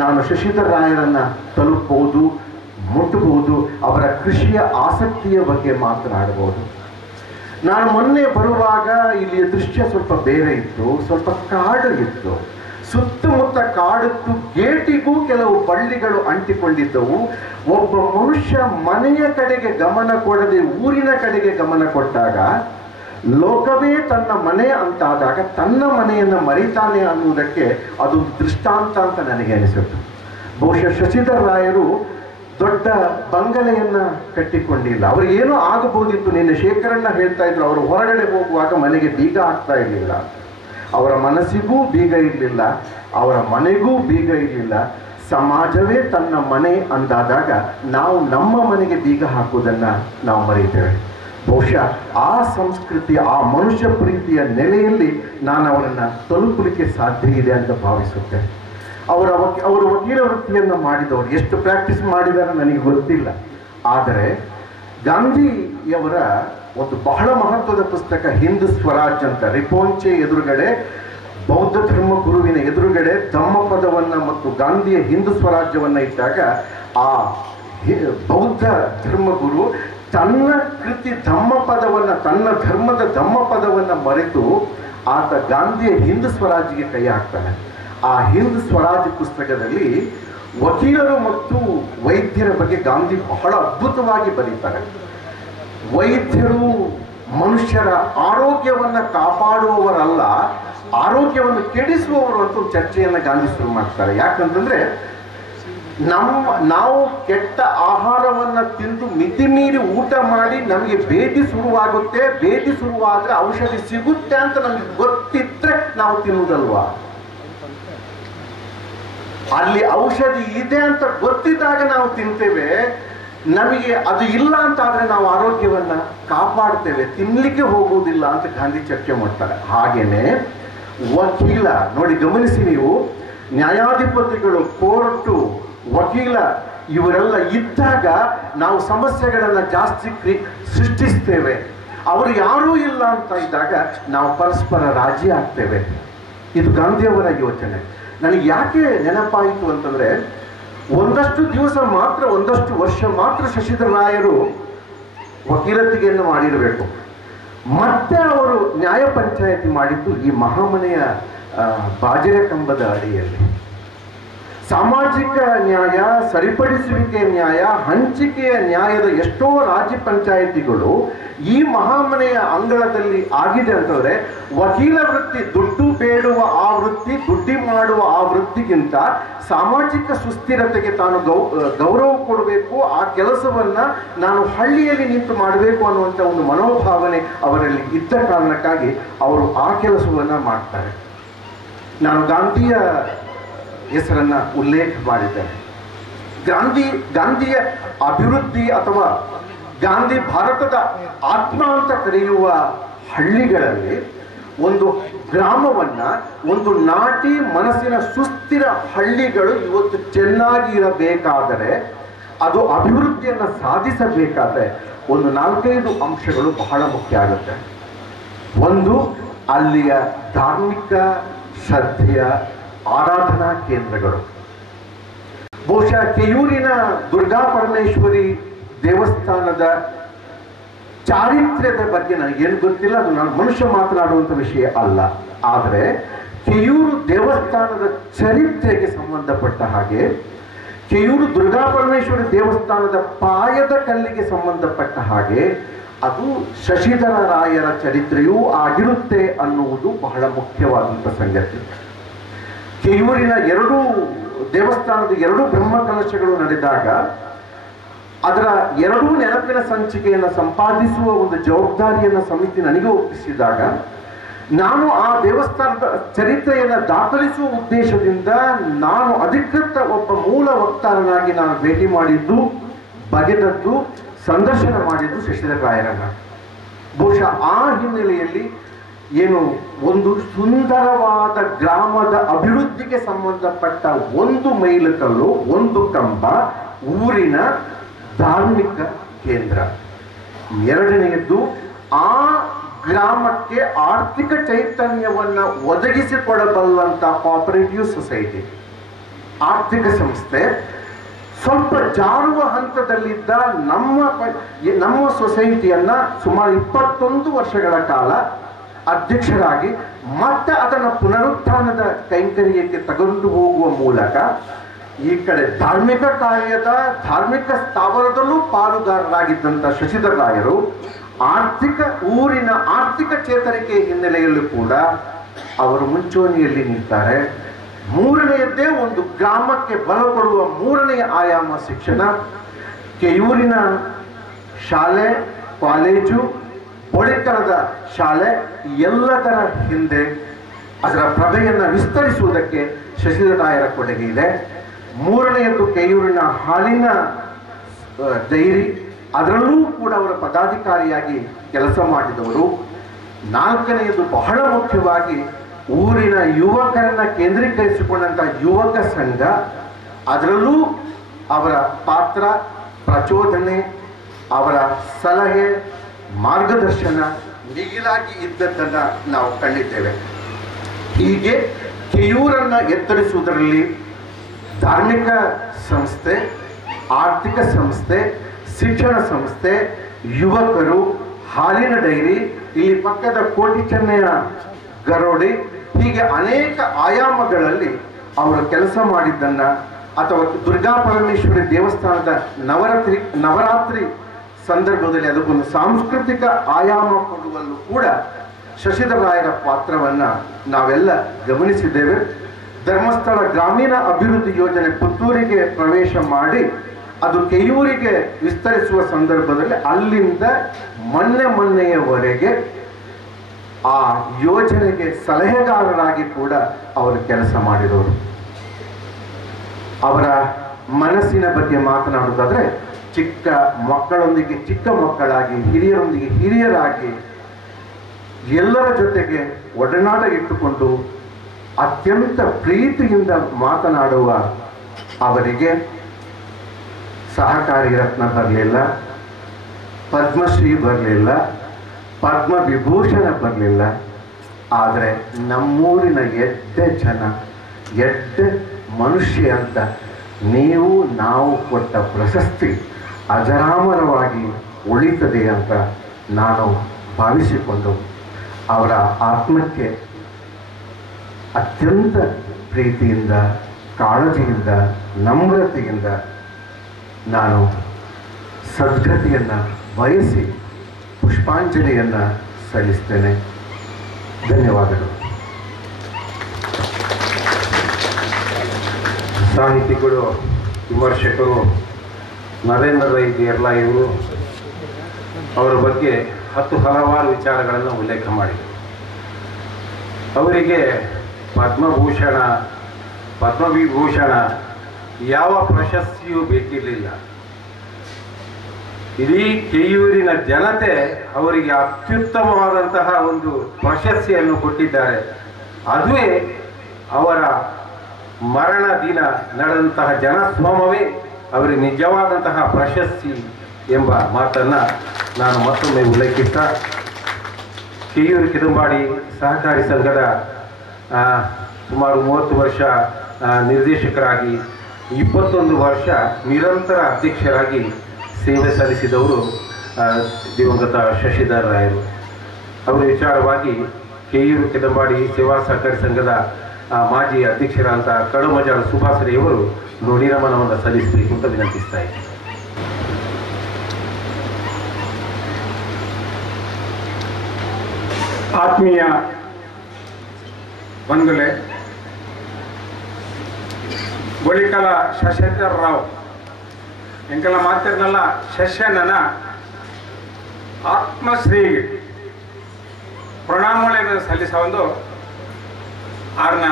ನಾನು ಶಶಿಧರ ರಾಯರನ್ನ ತಲುಪಬಹುದು, ಮುಟ್ಟಬಹುದು, ಅವರ ಕೃಷಿಯ ಆಸಕ್ತಿಯ ಬಗ್ಗೆ ಮಾತನಾಡಬಹುದು. ನಾನು ಮೊನ್ನೆ ಬರುವಾಗ ಇಲ್ಲಿಯ ದೃಶ್ಯ ಸ್ವಲ್ಪ ಬೇರೆ ಇತ್ತು, ಸ್ವಲ್ಪ ಕಾಡು ಇತ್ತು. ಸುತ್ತಮುತ್ತ ಕಾಡಿತ್ತು, ಗೇಟಿಗೂ ಕೆಲವು ಬಳ್ಳಿಗಳು ಅಂಟಿಕೊಂಡಿದ್ದವು. ಒಬ್ಬ ಮನುಷ್ಯ ಮನೆಯ ಕಡೆಗೆ ಗಮನ ಕೊಡದೆ ಊರಿನ ಕಡೆಗೆ ಗಮನ ಕೊಟ್ಟಾಗ, ಲೋಕವೇ ತನ್ನ ಮನೆ ಅಂತಾದಾಗ ತನ್ನ ಮನೆಯನ್ನು ಮರಿತಾನೆ ಅನ್ನುವುದಕ್ಕೆ ಅದು ದೃಷ್ಟಾಂತ ಅಂತ ನನಗೆ ಅನಿಸುತ್ತೆ. ಬಹುಶಃ ಶಶಿಧರ ರಾಯರು ದೊಡ್ಡ ಬಂಗಲೆಯನ್ನ ಕಟ್ಟಿಕೊಂಡಿಲ್ಲ. ಅವರು ಏನೋ ಆಗಬಹುದಿತ್ತು. ನಿನ್ನೆ ಶೇಖರಣ್ಣ ಹೇಳ್ತಾ ಇದ್ರು, ಅವರು ಹೊರಗಡೆ ಹೋಗುವಾಗ ಮನೆಗೆ ಬೀಗ ಹಾಕ್ತಾ ಇರಲಿಲ್ಲ. ಅವರ ಮನಸ್ಸಿಗೂ ಬೀಗ ಇರಲಿಲ್ಲ, ಅವರ ಮನೆಗೂ ಬೀಗ ಇರಲಿಲ್ಲ. ಸಮಾಜವೇ ತನ್ನ ಮನೆ ಅಂದಾದಾಗ ನಾವು ನಮ್ಮ ಮನೆಗೆ ಬೀಗ ಹಾಕುವುದನ್ನು ನಾವು ಮರೀತೇವೆ. ಬಹುಶಃ ಆ ಸಂಸ್ಕೃತಿ, ಆ ಮನುಷ್ಯ ಪ್ರೀತಿಯ ನೆಲೆಯಲ್ಲಿ ನಾನು ಅವರನ್ನು ತಲುಪಲಿಕ್ಕೆ ಸಾಧ್ಯ ಇದೆ ಅಂತ ಭಾವಿಸುತ್ತೆ. ಅವರು ವಕೀಲ ವೃತ್ತಿಯನ್ನು ಮಾಡಿದವರು, ಎಷ್ಟು ಪ್ರಾಕ್ಟೀಸ್ ಮಾಡಿದಾರೆ ನನಗೆ ಗೊತ್ತಿಲ್ಲ. ಆದರೆ ಗಾಂಧಿಯವರ ಒಂದು ಬಹಳ ಮಹತ್ವದ ಪುಸ್ತಕ ಹಿಂದೂ ಸ್ವರಾಜ್ ಅಂತ, ರಿಪೋಂಚೆ ಎದುರುಗಡೆ, ಬೌದ್ಧ ಧರ್ಮ ಗುರುವಿನ ಎದುರುಗಡೆ ಧಮ್ಮಪದವನ್ನು ಮತ್ತು ಗಾಂಧಿಯ ಹಿಂದೂ ಸ್ವರಾಜ್ಯವನ್ನು ಇಟ್ಟಾಗ ಆ ಬೌದ್ಧ ಧರ್ಮಗುರು ತನ್ನ ಕೃತಿ ಧಮ್ಮಪದವನ್ನು, ತನ್ನ ಧರ್ಮದ ಧಮ್ಮಪದವನ್ನು ಮರೆತು ಆತ ಗಾಂಧಿಯ ಹಿಂದೂ ಸ್ವರಾಜ್ಗೆ ಕೈ ಹಾಕ್ತಾನೆ. ಆ ಹಿಂದೂ ಸ್ವರಾಜ್ ಪುಸ್ತಕದಲ್ಲಿ ವಕೀಲರು ಮತ್ತು ವೈದ್ಯರ ಬಗ್ಗೆ ಗಾಂಧಿ ಬಹಳ ಅದ್ಭುತವಾಗಿ ಬರೀತಾರೆ. ವೈದ್ಯರು ಮನುಷ್ಯರ ಆರೋಗ್ಯವನ್ನು ಕಾಪಾಡುವವರಲ್ಲ, ಆರೋಗ್ಯವನ್ನು ಕೆಡಿಸುವವರು ಅಂತ ಒಂದು ಚರ್ಚೆಯನ್ನು ಗಾಂಧಿ ಶುರು ಮಾಡ್ತಾರೆ. ಯಾಕಂತಂದ್ರೆ ನಾವು ಕೆಟ್ಟ ಆಹಾರವನ್ನು ತಿಂದು ಮಿತಿ ಮೀರಿ ಊಟ ಮಾಡಿ ನಮಗೆ ಭೇದಿ ಶುರುವಾಗುತ್ತೆ, ಭೇದಿ ಶುರುವಾದ್ರೆ ಔಷಧಿ ಸಿಗುತ್ತೆ ಅಂತ ನಮಗೆ ಗೊತ್ತಿದ್ರೆ ನಾವು ತಿನ್ನುವುದಲ್ವಾ. ಅಲ್ಲಿ ಔಷಧಿ ಇದೆ ಅಂತ ಗೊತ್ತಿದ್ದಾಗ ನಾವು ತಿಂತೇವೆ, ನಮಗೆ ಅದು ಇಲ್ಲ ಅಂತಾದ್ರೆ ನಾವು ಆರೋಗ್ಯವನ್ನ ಕಾಪಾಡ್ತೇವೆ, ತಿನ್ಲಿಕ್ಕೆ ಹೋಗುವುದಿಲ್ಲ ಅಂತ ಗಾಂಧಿ ಚರ್ಚೆ ಮಾಡ್ತಾರೆ. ಹಾಗೇನೆ ವಕೀಲ ನೋಡಿ, ಗಮನಿಸಿ ನೀವು, ನ್ಯಾಯಾಧಿಪತಿಗಳು, ಕೋರ್ಟು, ವಕೀಲ ಇವರೆಲ್ಲ ಇದ್ದಾಗ ನಾವು ಸಮಸ್ಯೆಗಳನ್ನು ಜಾಸ್ತಿ ಸೃಷ್ಟಿಸ್ತೇವೆ. ಅವರು ಯಾರೂ ಇಲ್ಲ ಅಂತ ಇದ್ದಾಗ ನಾವು ಪರಸ್ಪರ ರಾಜಿ ಆಗ್ತೇವೆ. ಇದು ಗಾಂಧಿಯವರ ಯೋಚನೆ. ನನಗೆ ಯಾಕೆ ನೆನಪಾಯಿತು ಅಂತಂದ್ರೆ, ಒಂದಷ್ಟು ದಿವಸ ಮಾತ್ರ, ಒಂದಷ್ಟು ವರ್ಷ ಮಾತ್ರ ಶಶಿಧರ ರಾಯರು ವಕೀಲತಿಗೆಯನ್ನು ಮಾಡಿರಬೇಕು. ಮತ್ತೆ ಅವರು ನ್ಯಾಯ ಪಂಚಾಯತಿ ಮಾಡಿದ್ದು ಈ ಮಹಾಮನೆಯ ಬಾಜಿರೆ ಕಂಬದ ಅಡಿಯಲ್ಲಿ. ಸಾಮಾಜಿಕ ನ್ಯಾಯ, ಸರಿಪಡಿಸುವಿಕೆ ನ್ಯಾಯ, ಹಂಚಿಕೆಯ ನ್ಯಾಯದ ಎಷ್ಟೋ ರಾಜ್ಯ ಪಂಚಾಯಿತಿಗಳು ಈ ಮಹಾಮನೆಯ ಅಂಗಳದಲ್ಲಿ ಆಗಿದೆ ಅಂತಂದ್ರೆ, ವಕೀಲ ವೃತ್ತಿ, ದುಡ್ಡು ಬೇಡುವ ಆ ವೃತ್ತಿ, ದುಡ್ಡಿ ಮಾಡುವ ಆ ವೃತ್ತಿಗಿಂತ ಸಾಮಾಜಿಕ ಸುಸ್ಥಿರತೆಗೆ ತಾನು ಗೌರವ ಕೊಡಬೇಕು, ಆ ಕೆಲಸವನ್ನ ನಾನು ಹಳ್ಳಿಯಲ್ಲಿ ನಿಂತು ಮಾಡಬೇಕು ಅನ್ನುವಂಥ ಒಂದು ಮನೋಭಾವನೆ ಅವರಲ್ಲಿ ಇದ್ದ ಕಾರಣಕ್ಕಾಗಿ ಅವರು ಆ ಕೆಲಸವನ್ನ ಮಾಡ್ತಾರೆ. ನಾನು ಗಾಂಧಿಯ ಹೆಸರನ್ನ ಉಲ್ಲೇಖ ಮಾಡಿದ್ದೇನೆ. ಗಾಂಧಿಯ ಅಭಿವೃದ್ಧಿ ಅಥವಾ ಗಾಂಧಿ ಭಾರತದ ಆತ್ಮ ಅಂತ ಕರೆಯುವ ಹಳ್ಳಿಗಳಲ್ಲಿ ಒಂದು ಗ್ರಾಮವನ್ನ, ಒಂದು ನಾಟಿ ಮನಸ್ಸಿನ ಸುಸ್ಥಿರ ಹಳ್ಳಿಗಳು ಇವತ್ತು ಚೆನ್ನಾಗಿ ಇರಬೇಕಾದರೆ, ಅದು ಅಭಿವೃದ್ಧಿಯನ್ನು ಸಾಧಿಸಬೇಕಾದ್ರೆ ಒಂದು 4-5 ಅಂಶಗಳು ಬಹಳ ಮುಖ್ಯ ಆಗುತ್ತೆ. ಒಂದು, ಅಲ್ಲಿಯ ಧಾರ್ಮಿಕ ಶ್ರದ್ಧೆಯ ಆರಾಧನಾ ಕೇಂದ್ರಗಳು. ಬಹುಶಃ ಕೆಯೂರಿನ ದುರ್ಗಾ ಪರಮೇಶ್ವರಿ ದೇವಸ್ಥಾನದ ಚಾರಿತ್ರ್ಯದ ಬಗ್ಗೆ ನನಗೇನು ಗೊತ್ತಿಲ್ಲ, ಅದು ನಾನು ಮನುಷ್ಯ ಮಾತನಾಡುವಂಥ ವಿಷಯ ಅಲ್ಲ. ಆದರೆ ಕೆಯೂರು ದೇವಸ್ಥಾನದ ಚರಿತ್ರೆಗೆ ಸಂಬಂಧಪಟ್ಟ ಹಾಗೆ, ಕೆಯೂರು ದುರ್ಗಾಪರಮೇಶ್ವರಿ ದೇವಸ್ಥಾನದ ಪಾಯದ ಕಲ್ಲಿಗೆ ಸಂಬಂಧಪಟ್ಟ ಹಾಗೆ ಅದು ಶಶಿಧರ ರಾಯರ ಚರಿತ್ರೆಯೂ ಆಗಿರುತ್ತೆ ಅನ್ನುವುದು ಬಹಳ ಮುಖ್ಯವಾದಂಥ ಸಂಗತಿ. ಕೆಯೂರಿನ ದೇವಸ್ಥಾನದ 2 ಬ್ರಹ್ಮಕಲಶಗಳು ನಡೆದಾಗ ಅದರ 2 ನೆನಪಿನ ಸಂಚಿಕೆಯನ್ನು ಸಂಪಾದಿಸುವ ಒಂದು ಜವಾಬ್ದಾರಿಯನ್ನು ಸಮಿತಿ ನನಗೆ ಒಪ್ಪಿಸಿದಾಗ ನಾನು ಆ ದೇವಸ್ಥಾನದ ಚರಿತ್ರೆಯನ್ನು ದಾಖಲಿಸುವ ಉದ್ದೇಶದಿಂದ ನಾನು ಅಧಿಕೃತ ಒಬ್ಬ ಮೂಲ ವಕ್ತಾರನಾಗಿ ನಾನು ಭೇಟಿ ಮಾಡಿದ್ದು, ಬಗೆದದ್ದು, ಸಂದರ್ಶನ ಮಾಡಿದ್ದು ಶಶಿಧರ ರಾಯರನ್ನ. ಬಹುಶಃ ಆ ಹಿನ್ನೆಲೆಯಲ್ಲಿ ಏನು ಒಂದು ಸುಂದರವಾದ ಗ್ರಾಮದ ಅಭಿವೃದ್ಧಿಗೆ ಸಂಬಂಧಪಟ್ಟ ಒಂದು ಮೈಲುಕಲ್ಲು, ಒಂದು ಕಂಬ, ಊರಿನ ಧಾರ್ಮಿಕ ಕೇಂದ್ರ. ಎರಡನೆಯದ್ದು ಆ ಗ್ರಾಮಕ್ಕೆ ಆರ್ಥಿಕ ಚೈತನ್ಯವನ್ನು ಒದಗಿಸಿಕೊಡಬಲ್ಲಂತ ಕೋಆಪರೇಟಿವ್ ಸೊಸೈಟಿ, ಆರ್ಥಿಕ ಸಂಸ್ಥೆ. ಸ್ವಲ್ಪ ಜಾರುವ ಹಂತದಲ್ಲಿದ್ದ ನಮ್ಮ ಸೊಸೈಟಿಯನ್ನ ಸುಮಾರು 21 ವರ್ಷಗಳ ಕಾಲ ಅಧ್ಯಕ್ಷರಾಗಿ ಮತ್ತೆ ಅದನ್ನು ಪುನರುತ್ಥಾನದ ಕೈಂಕರ್ಯಕ್ಕೆ ತಗೊಂಡು ಹೋಗುವ ಮೂಲಕ ಈ ಕಡೆ ಧಾರ್ಮಿಕ ಕಾರ್ಯದ ಧಾರ್ಮಿಕ ಸ್ಥಾವರದಲ್ಲೂ ಪಾಲುದಾರರಾಗಿದ್ದಂಥ ಶಶಿಧರ ರಾಯರು ಊರಿನ ಆರ್ಥಿಕ ಚೇತರಿಕೆ ಹಿನ್ನೆಲೆಯಲ್ಲೂ ಕೂಡ ಅವರು ಮುಂಚೂಣಿಯಲ್ಲಿ ನಿಂತಾರೆ. ಮೂರನೆಯದ್ದೇ ಒಂದು ಗ್ರಾಮಕ್ಕೆ ಬಲ ಕೊಡುವ ಮೂರನೆಯ ಆಯಾಮ ಶಿಕ್ಷಣ. ಕೆಯೂರಿನ ಶಾಲೆ, ಕಾಲೇಜು, ಬಳಿಕರದ ಶಾಲೆ ಎಲ್ಲದರ ಹಿಂದೆ ಅದರ ಪ್ರಭೆಯನ್ನು ವಿಸ್ತರಿಸುವುದಕ್ಕೆ ಶಶಿಧರ ರಾಯರ ಕೊಡುಗೆ ಇದೆ. ಮೂರನೆಯದ್ದು ಕೆಯೂರಿನ ಹಾಲಿನ ಡೈರಿ, ಅದರಲ್ಲೂ ಕೂಡ ಅವರ ಪದಾಧಿಕಾರಿಯಾಗಿ ಕೆಲಸ ಮಾಡಿದವರು. ನಾಲ್ಕನೆಯದು ಬಹಳ ಮುಖ್ಯವಾಗಿ ಊರಿನ ಯುವಕರನ್ನ ಕೇಂದ್ರೀಕರಿಸಿಕೊಂಡಂಥ ಯುವಕ ಸಂಘ, ಅದರಲ್ಲೂ ಅವರ ಪಾತ್ರ, ಪ್ರಚೋದನೆ, ಅವರ ಸಲಹೆ, ಮಾರ್ಗದರ್ಶನ ಮಿಗಿಲಾಗಿ ಇದ್ದದ್ದನ್ನು ನಾವು ಕಂಡಿದ್ದೇವೆ. ಹೀಗೆ ಕೆಯೂರನ್ನು ಎತ್ತರಿಸುವುದರಲ್ಲಿ ಧಾರ್ಮಿಕ ಸಂಸ್ಥೆ, ಆರ್ಥಿಕ ಸಂಸ್ಥೆ, ಶಿಕ್ಷಣ ಸಂಸ್ಥೆ, ಯುವಕರು, ಹಾಲಿನ ಡೈರಿ, ಇಲ್ಲಿ ಪಕ್ಕದ ಕೋಟಿ ಚೆನ್ನಯ್ಯ ಗರೋಡಿ, ಹೀಗೆ ಅನೇಕ ಆಯಾಮಗಳಲ್ಲಿ ಅವರು ಕೆಲಸ ಮಾಡಿದ್ದನ್ನ, ಅಥವಾ ದುರ್ಗಾ ಪರಮೇಶ್ವರಿ ದೇವಸ್ಥಾನದ ನವರಾತ್ರಿ ಸಂದರ್ಭದಲ್ಲಿ ಅದಕ್ಕೊಂದು ಸಾಂಸ್ಕೃತಿಕ ಆಯಾಮ ಕೊಡುವಲ್ಲೂ ಕೂಡ ಶಶಿಧರ ರಾಯರ ಪಾತ್ರವನ್ನು ನಾವೆಲ್ಲ ಗಮನಿಸಿದ್ದೇವೆ. ಧರ್ಮಸ್ಥಳ ಗ್ರಾಮೀಣ ಅಭಿವೃದ್ಧಿ ಯೋಜನೆ ಪುತ್ತೂರಿಗೆ ಪ್ರವೇಶ ಮಾಡಿ ಅದು ಕೆಯೂರಿಗೆ ವಿಸ್ತರಿಸುವ ಸಂದರ್ಭದಲ್ಲಿ ಅಲ್ಲಿಂದ ಮೊನ್ನೆಯವರೆಗೆ ಆ ಯೋಜನೆಗೆ ಸಲಹೆಗಾರರಾಗಿ ಕೂಡ ಅವರು ಕೆಲಸ ಮಾಡಿದವರು. ಅವರ ಮನಸ್ಸಿನ ಬಗ್ಗೆ ಮಾತನಾಡುವುದಾದ್ರೆ, ಚಿಕ್ಕ ಮಕ್ಕಳೊಂದಿಗೆ ಚಿಕ್ಕ ಮಕ್ಕಳಾಗಿ, ಹಿರಿಯರೊಂದಿಗೆ ಹಿರಿಯರಾಗಿ ಎಲ್ಲರ ಜೊತೆಗೆ ಒಡನಾಟ ಇಟ್ಟುಕೊಂಡು ಅತ್ಯಂತ ಪ್ರೀತಿಯಿಂದ ಮಾತನಾಡುವ ಅವರಿಗೆ ಸಹಕಾರಿ ರತ್ನ ಬರಲಿಲ್ಲ, ಪದ್ಮಶ್ರೀ ಬರಲಿಲ್ಲ, ಪದ್ಮವಿಭೂಷಣ ಬರಲಿಲ್ಲ. ಆದರೆ ನಮ್ಮೂರಿನ ಎಡ್ಡೆ ಮನುಷ್ಯ ಅಂತ ನೀವು ನಾವು ಕೊಟ್ಟ ಪ್ರಶಸ್ತಿ ಅಜರಾಮರವಾಗಿ ಉಳಿತದೆ ಅಂತ ನಾನು ಭಾವಿಸಿಕೊಂಡು ಅವರ ಆತ್ಮಕ್ಕೆ ಅತ್ಯಂತ ಪ್ರೀತಿಯಿಂದ, ಕಾಳಜಿಯಿಂದ, ನಮ್ರತೆಯಿಂದ ನಾನು ಸದ್ಗತಿಯನ್ನು ಬಯಸಿ ಪುಷ್ಪಾಂಜಲಿಯನ್ನು ಸಲ್ಲಿಸ್ತೇನೆ. ಧನ್ಯವಾದಗಳು. ಸಾಹಿತಿಗಳು, ವಿಮರ್ಶಕರು ನರೇಂದ್ರ ರೈ ಎಲ್ಲ ಇವರು ಅವರ ಬಗ್ಗೆ ಹಲವಾರು ವಿಚಾರಗಳನ್ನು ಉಲ್ಲೇಖ ಮಾಡಿದರು. ಅವರಿಗೆ ಪದ್ಮವಿಭೂಷಣ ಯಾವ ಪ್ರಶಸ್ತಿಯೂ ಬೇಕಿರಲಿಲ್ಲ. ಇಡೀ ಕೆಯೂರಿನ ಜನತೆ ಅವರಿಗೆ ಅತ್ಯುತ್ತಮವಾದಂತಹ ಒಂದು ಪ್ರಶಸ್ತಿಯನ್ನು ಕೊಟ್ಟಿದ್ದಾರೆ. ಅದುವೇ ಅವರ ಮರಣ ದಿನ ನಡೆದಂತಹ ಜನಸ್ವಾಮವೇ ಅವರಿಗೆ ನಿಜವಾದಂತಹ ಪ್ರಶಸ್ತಿ ಎಂಬ ಮಾತನ್ನು ನಾನು ಮತ್ತೊಮ್ಮೆ ಉಲ್ಲೇಖಿಸ್ತಾ, ಕೆಯೂರು ಕಿದಂಬಾಡಿ ಸಹಕಾರಿ ಸಂಘದ ಸುಮಾರು 30 ವರ್ಷ ನಿರ್ದೇಶಕರಾಗಿ 21 ವರ್ಷ ನಿರಂತರ ಅಧ್ಯಕ್ಷರಾಗಿ ಸೇವೆ ಸಲ್ಲಿಸಿದವರು ದಿವಂಗತ ಶಶಿಧರ ರಾಯರು. ಅವರ ವಿಚಾರವಾಗಿ ಕೆಯೂರು ಕೆದಂಬಾಡಿ ಸೇವಾ ಸಹಕಾರಿ ಸಂಘದ ಮಾಜಿ ಅಧ್ಯಕ್ಷರಾದಂಥ ಕಡುಮಜಾಳ ಸುಭಾಸರಿಯವರು ನುಡಿ ನಮನವನ್ನು ಸಲ್ಲಿಸಬೇಕು ಅಂತ ವಿನಂತಿಸ್ತಾ ಇದ್ದೀನಿ. ಆತ್ಮೀಯ ಬಂಧುಲೆ, ಗೋಳಿಕಲ ಶಶೇಂದ್ರ ರಾವ್ ಎಂಕಲ ಮಾತಿರನಲ್ಲ ಶಶನನ ಆತ್ಮಶ್ರೀಗೆ ಪ್ರಣಾಮಗಳನ್ನು ಸಲ್ಲಿಸೊಂದು ಆರ್ನ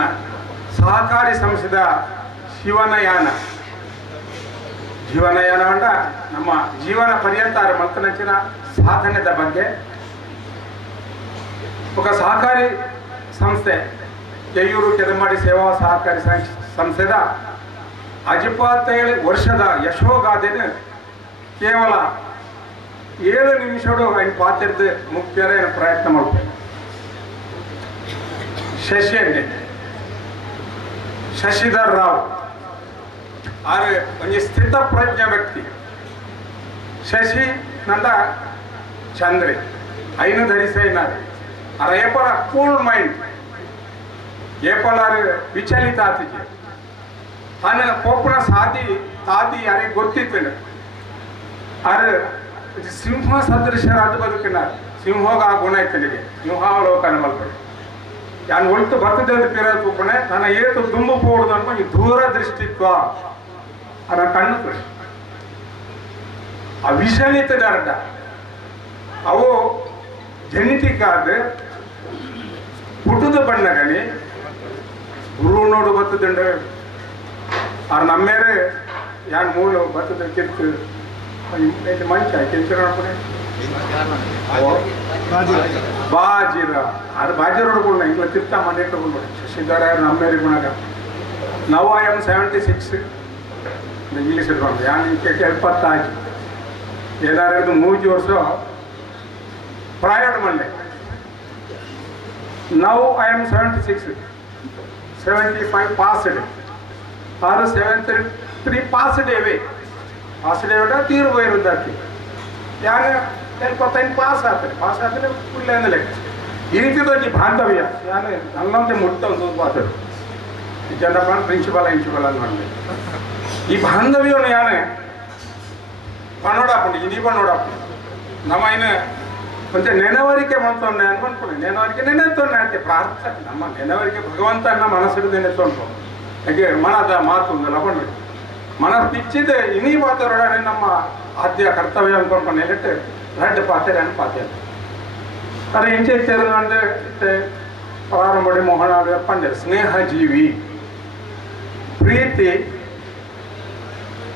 ಸಹಕಾರಿ ಸಂಸ್ಥೆದ ಜೀವನಯಾನ ಅಂಡ ನಮ್ಮ ಜೀವನ ಪರ್ಯಂತ ಮಲ್ತನಂಚಿನ ಸಾಧನೆದ ಬಗ್ಗೆ ఒక సహకారి సంస్థೆ ಕೆಯೂರು ಕೆದಂಬಾಡಿ ಸೇವಾ ಸಹಕಾರಿ ಸಂಸ್ಥೆದ 27 ವರ್ಷದ ಯಶೋಗಾಥೆನ ಕೇವಲ 7 ನಿಮಿಷಗಳು ఆయన ಪಾತಿರ್ದು ಮುಖ್ಯರ ಪ್ರಯತ್ನ ಮಾಡ್ತಾರೆ. ಶಶಿ ಅಂಡೆ ಶಶಿಧರ್ ರಾವ್ ಆರು ಒಂದು ಸ್ಥಿತ ಪ್ರಜ್ಞ ವ್ಯಕ್ತಿ. ಶಶಿ ನಂದ ಚಂದ್ರಿ ಐನು ಧರಿಸೇನಾರೆ ಅರ ಏಪಲ ಕೂಲ್ ಮೈಂಡ್ ಏಪಲಾರು ವಿಚಲಿತ ಆತಿಗೆ ತಾನು ಕೋಪಣ ತಾದಿ ಯಾರಿಗೆ ಗೊತ್ತಿತ್ತು ಅರೆ ಸಿಂಹ ಸದೃಶರಾದ ಬದುಕಿನಾರ ಸಿಂಹೋಗ ಆ ಗುಣ ಇತ್ತನಿಗೆ ಸಿಂಹಾವಲೋಕನ ಮಲ್ಪಡೆ ಯಾನು ಒಳ್ತು ಬರ್ತದೆ ಅಂತ ಪಿರೋದು ಕೂಪಣೆ ನನ್ನ ಏತು ದುಂಬು ಪೋಡುದು ಅನ್ಕೊಂಡು ಈ ದೂರ ದೃಷ್ಟಿತ್ವ ಅನ್ನ ಕಣ್ಣು ತೊಳೆ ಆ ವಿಷಲಿತದ ಅರ್ಧ ಅವು ಜೆನೆಟಿಕ್ ಆದ ಹುಟ್ಟದ ಬಣ್ಣಗಳಿ ಗುರು ನೋಡು ಬತ್ತದಂಡ ಆ ನಮ್ಮೇರೆ ಯಾನ್ ಮೂಲ ಬತ್ತದ ಕಿತ್ತು ಮಂಚ ಕೆಂಚರ ಬಾಜಿರ ಅದು ಬಾಜಿರ ಹೊಡ್ಕೊಂಡು ಇಂಗ್ಲ ತಿರ್ತ ಮನೆ ತಗೊಂಡು ಶಶಿಧರ ನಮ್ಮೇರಿ ಗುಣಗ ನಾವು ಐ ಎಮ್ 76 ಇಂಗ್ಲೀಷ್ ಇಟ್ಕೊಂಡು ಯಾನ್ ಇಂಕೆ 75 ಏನಾರು 3 ವರ್ಷ ಪ್ರೈವೇಟ್ ಮಾಡಲೆ ನಾವು ಐ ಎಮ್ 76 75 ಪಾಸ್ಡ್ ಆರು 73 ಪಾಸ್ಡ್ ಏವೆ ತೀರು ಹೋಗಿರೋದಾಕಿ ಯಾರು 75 ಪಾಸ್ ಆಗ್ತಾರೆ ಫುಲ್ ಅಂದ್ರೆ ಈ ರೀತಿಯಾಗಿ ಬಾಂಧವ್ಯ ಯಾರು ನನ್ನಂತೆ ಮುಟ್ಟ ಒಂದು ಬಾತರು ಜನಪ್ಪ ಪ್ರಿನ್ಸಿಪಾಲ್ ಅಂತ ಮಾಡಲಿ ಈ ಬಾಂಧವ್ಯವನ್ನು ಯಾನೆ ಪನ್ನೋಡಾಪುಂಡು ಇದೀ ಪನ್ನೋಡಾಪುಂಡು ನಮ್ಮ ಇನ್ನು ಮತ್ತೆ ನೆನವರಿಕೆ ಮಂತೊಂಡೆ ಅನ್ಕೊಂಡ್ಕೊಂಡು ನೆನವರಿಕೆ ನೆನೆತ್ತೊಂಡೆ ಅಂತೆ ಪ್ರಾರ್ಥನೆ ನಮ್ಮ ನೆನವರಿಕೆ ಭಗವಂತನ ಮನಸ್ಸಿಗೆ ನೆನೆತ್ತೊಂಡು ಯಾಕೆ ಮನದ ಮಾತು ಲಗೊಂಡು ಮನಸ್ಸು ಬಿಚ್ಚಿದೆ ಇನಿ ಪಾತ್ರೊಡನೆ ನಮ್ಮ ಆದ್ಯ ಕರ್ತವ್ಯ ಅನ್ಕೊಂಡು ನೆಲೆಟ್ಟು ರಡ್ಡು ಪಾತ್ರೆ ಪಾತ್ರೆ ಅರೆ ಇಂಚೆ ಅಂದ್ರೆ ಪ್ರಾರಂಭಡಿ ಮೋಹನ ಪಂಡೆ ಸ್ನೇಹ ಜೀವಿ ಪ್ರೀತಿ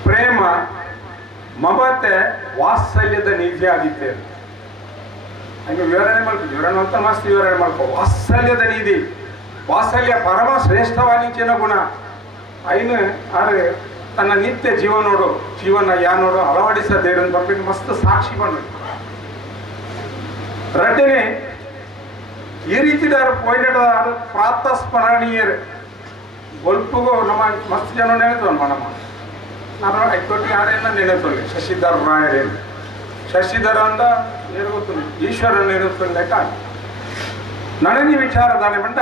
ಪ್ರೇಮ ಮಮತೆ ವಾತ್ಸಲ್ಯದ ನಿಧಿ ಆಗಿದ್ದೇವೆ ಹಂಗೆ ವಿವರಣೆ ಮಾಡ್ತೀವಿ ವಿವರಣೆ ಅಂತ ಮಸ್ತ್ ವಿವರಣೆ ಮಾಡ್ಕೋ ವಾತ್ಸಲ್ಯದ ನಿಧಿ ವಾತ್ಸಲ್ಯ ಪರಮ ಶ್ರೇಷ್ಠವಾನಿಂಚಿನ ಗುಣ ಐನು ಆದ್ರೆ ತನ್ನ ನಿತ್ಯ ಜೀವನ ನೋಡು ಅಳವಡಿಸದೇರನ್ನು ಬರ್ಬೇಕು ಮಸ್ತ್ ಸಾಕ್ಷಿ ಬಂದು ರಡ್ಡನೆ ಈ ರೀತಿ ಪೋಯ್ನಡಾರು ಪ್ರಾತಸ್ಮರಣೀಯರು ಒಲ್ಪಗೂ ನಮ್ಮ ಮಸ್ತ್ ಜನ ನೆನೆತೋನ್ ನಮ್ಮ ನಾನು ಐಕೊಟ್ಟಿಗೆ ಯಾರೇನ ನೆನೆತೋಲಿ ಶಶಿಧರ್ ರಾಯರೇನು ಶಶಿಧರ ಅಂತ ಏನು ಗೊತ್ತು ಈಶ್ವರನ ಇರುತ್ತಲ್ಲ ಲೆಕ್ಕ ನನಗೆ ವಿಚಾರದಾನೆ ಬಂಟ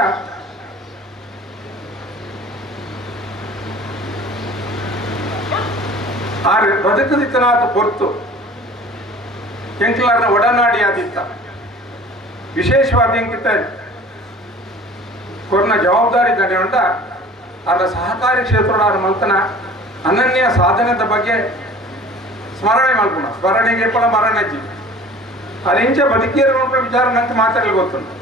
ಆದ್ರೆ ಬದುಕದಿತ್ತನಾದ ಹೊರ್ತು ಕೆಂಕ್ಲಾರ್ನ ಒಡನಾಡಿ ಆದಿತ್ತ ವಿಶೇಷವಾದ ಎಂಕಿತ ಕೊರ್ನ ಜವಾಬ್ದಾರಿ ಇದ್ದಾನೆ ಅಂತ ಅದರ ಸಹಕಾರಿ ಕ್ಷೇತ್ರದ ಮಂತನ ಅನನ್ಯ ಸಾಧನದ ಬಗ್ಗೆ ಸ್ಮರಣೆ ಮಾಡ್ಕೋಣ ಸ್ಮರಣೆಗೆ ಪಳ ಮರಣಜ್ಜಿ ಅರಿಂಚ ಬದುಕಿಯರ ವಿಚಾರ ನಂತ ಮಾತಾಡಲಿ ಗೊತ್ತುಂಟು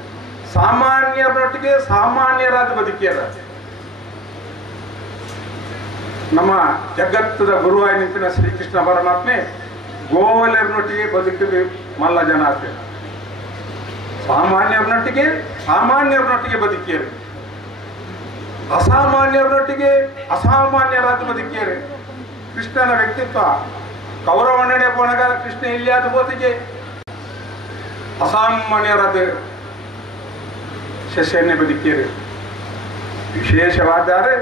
ಸಾಮಾನ್ಯರೊಟ್ಟಿಗೆ ಸಾಮಾನ್ಯರಾದ ಬದುಕಿಯರ ನಮ್ಮ ಜಗತ್ತದ ಗುರುವಾಗಿ ನಿಂತಿನ ಶ್ರೀಕೃಷ್ಣ ಪರಮಾತ್ಮೆ ಗೋವಲರನೊಟ್ಟಿಗೆ ಬದುಕಿದ ಮಲ್ಲ ಜನ ಆಗ್ತದೆ ಸಾಮಾನ್ಯರನೊಟ್ಟಿಗೆ ಬದುಕಿಯರು ಅಸಾಮಾನ್ಯರನೊಟ್ಟಿಗೆ ಅಸಾಮಾನ್ಯರಾದ ಬದುಕಿಯರು ಕೃಷ್ಣನ ವ್ಯಕ್ತಿತ್ವ ಕೌರವಣ್ಣನೆ ಪೋಣಗ ಕೃಷ್ಣ ಇಲ್ಲಿಯಾದ ಬೋತಿಗೆ ಅಸಾಮಾನ್ಯರಾದ ಶಶನ್ಯ ಬದುಕಿಯರು ವಿಶೇಷವಾದರೆ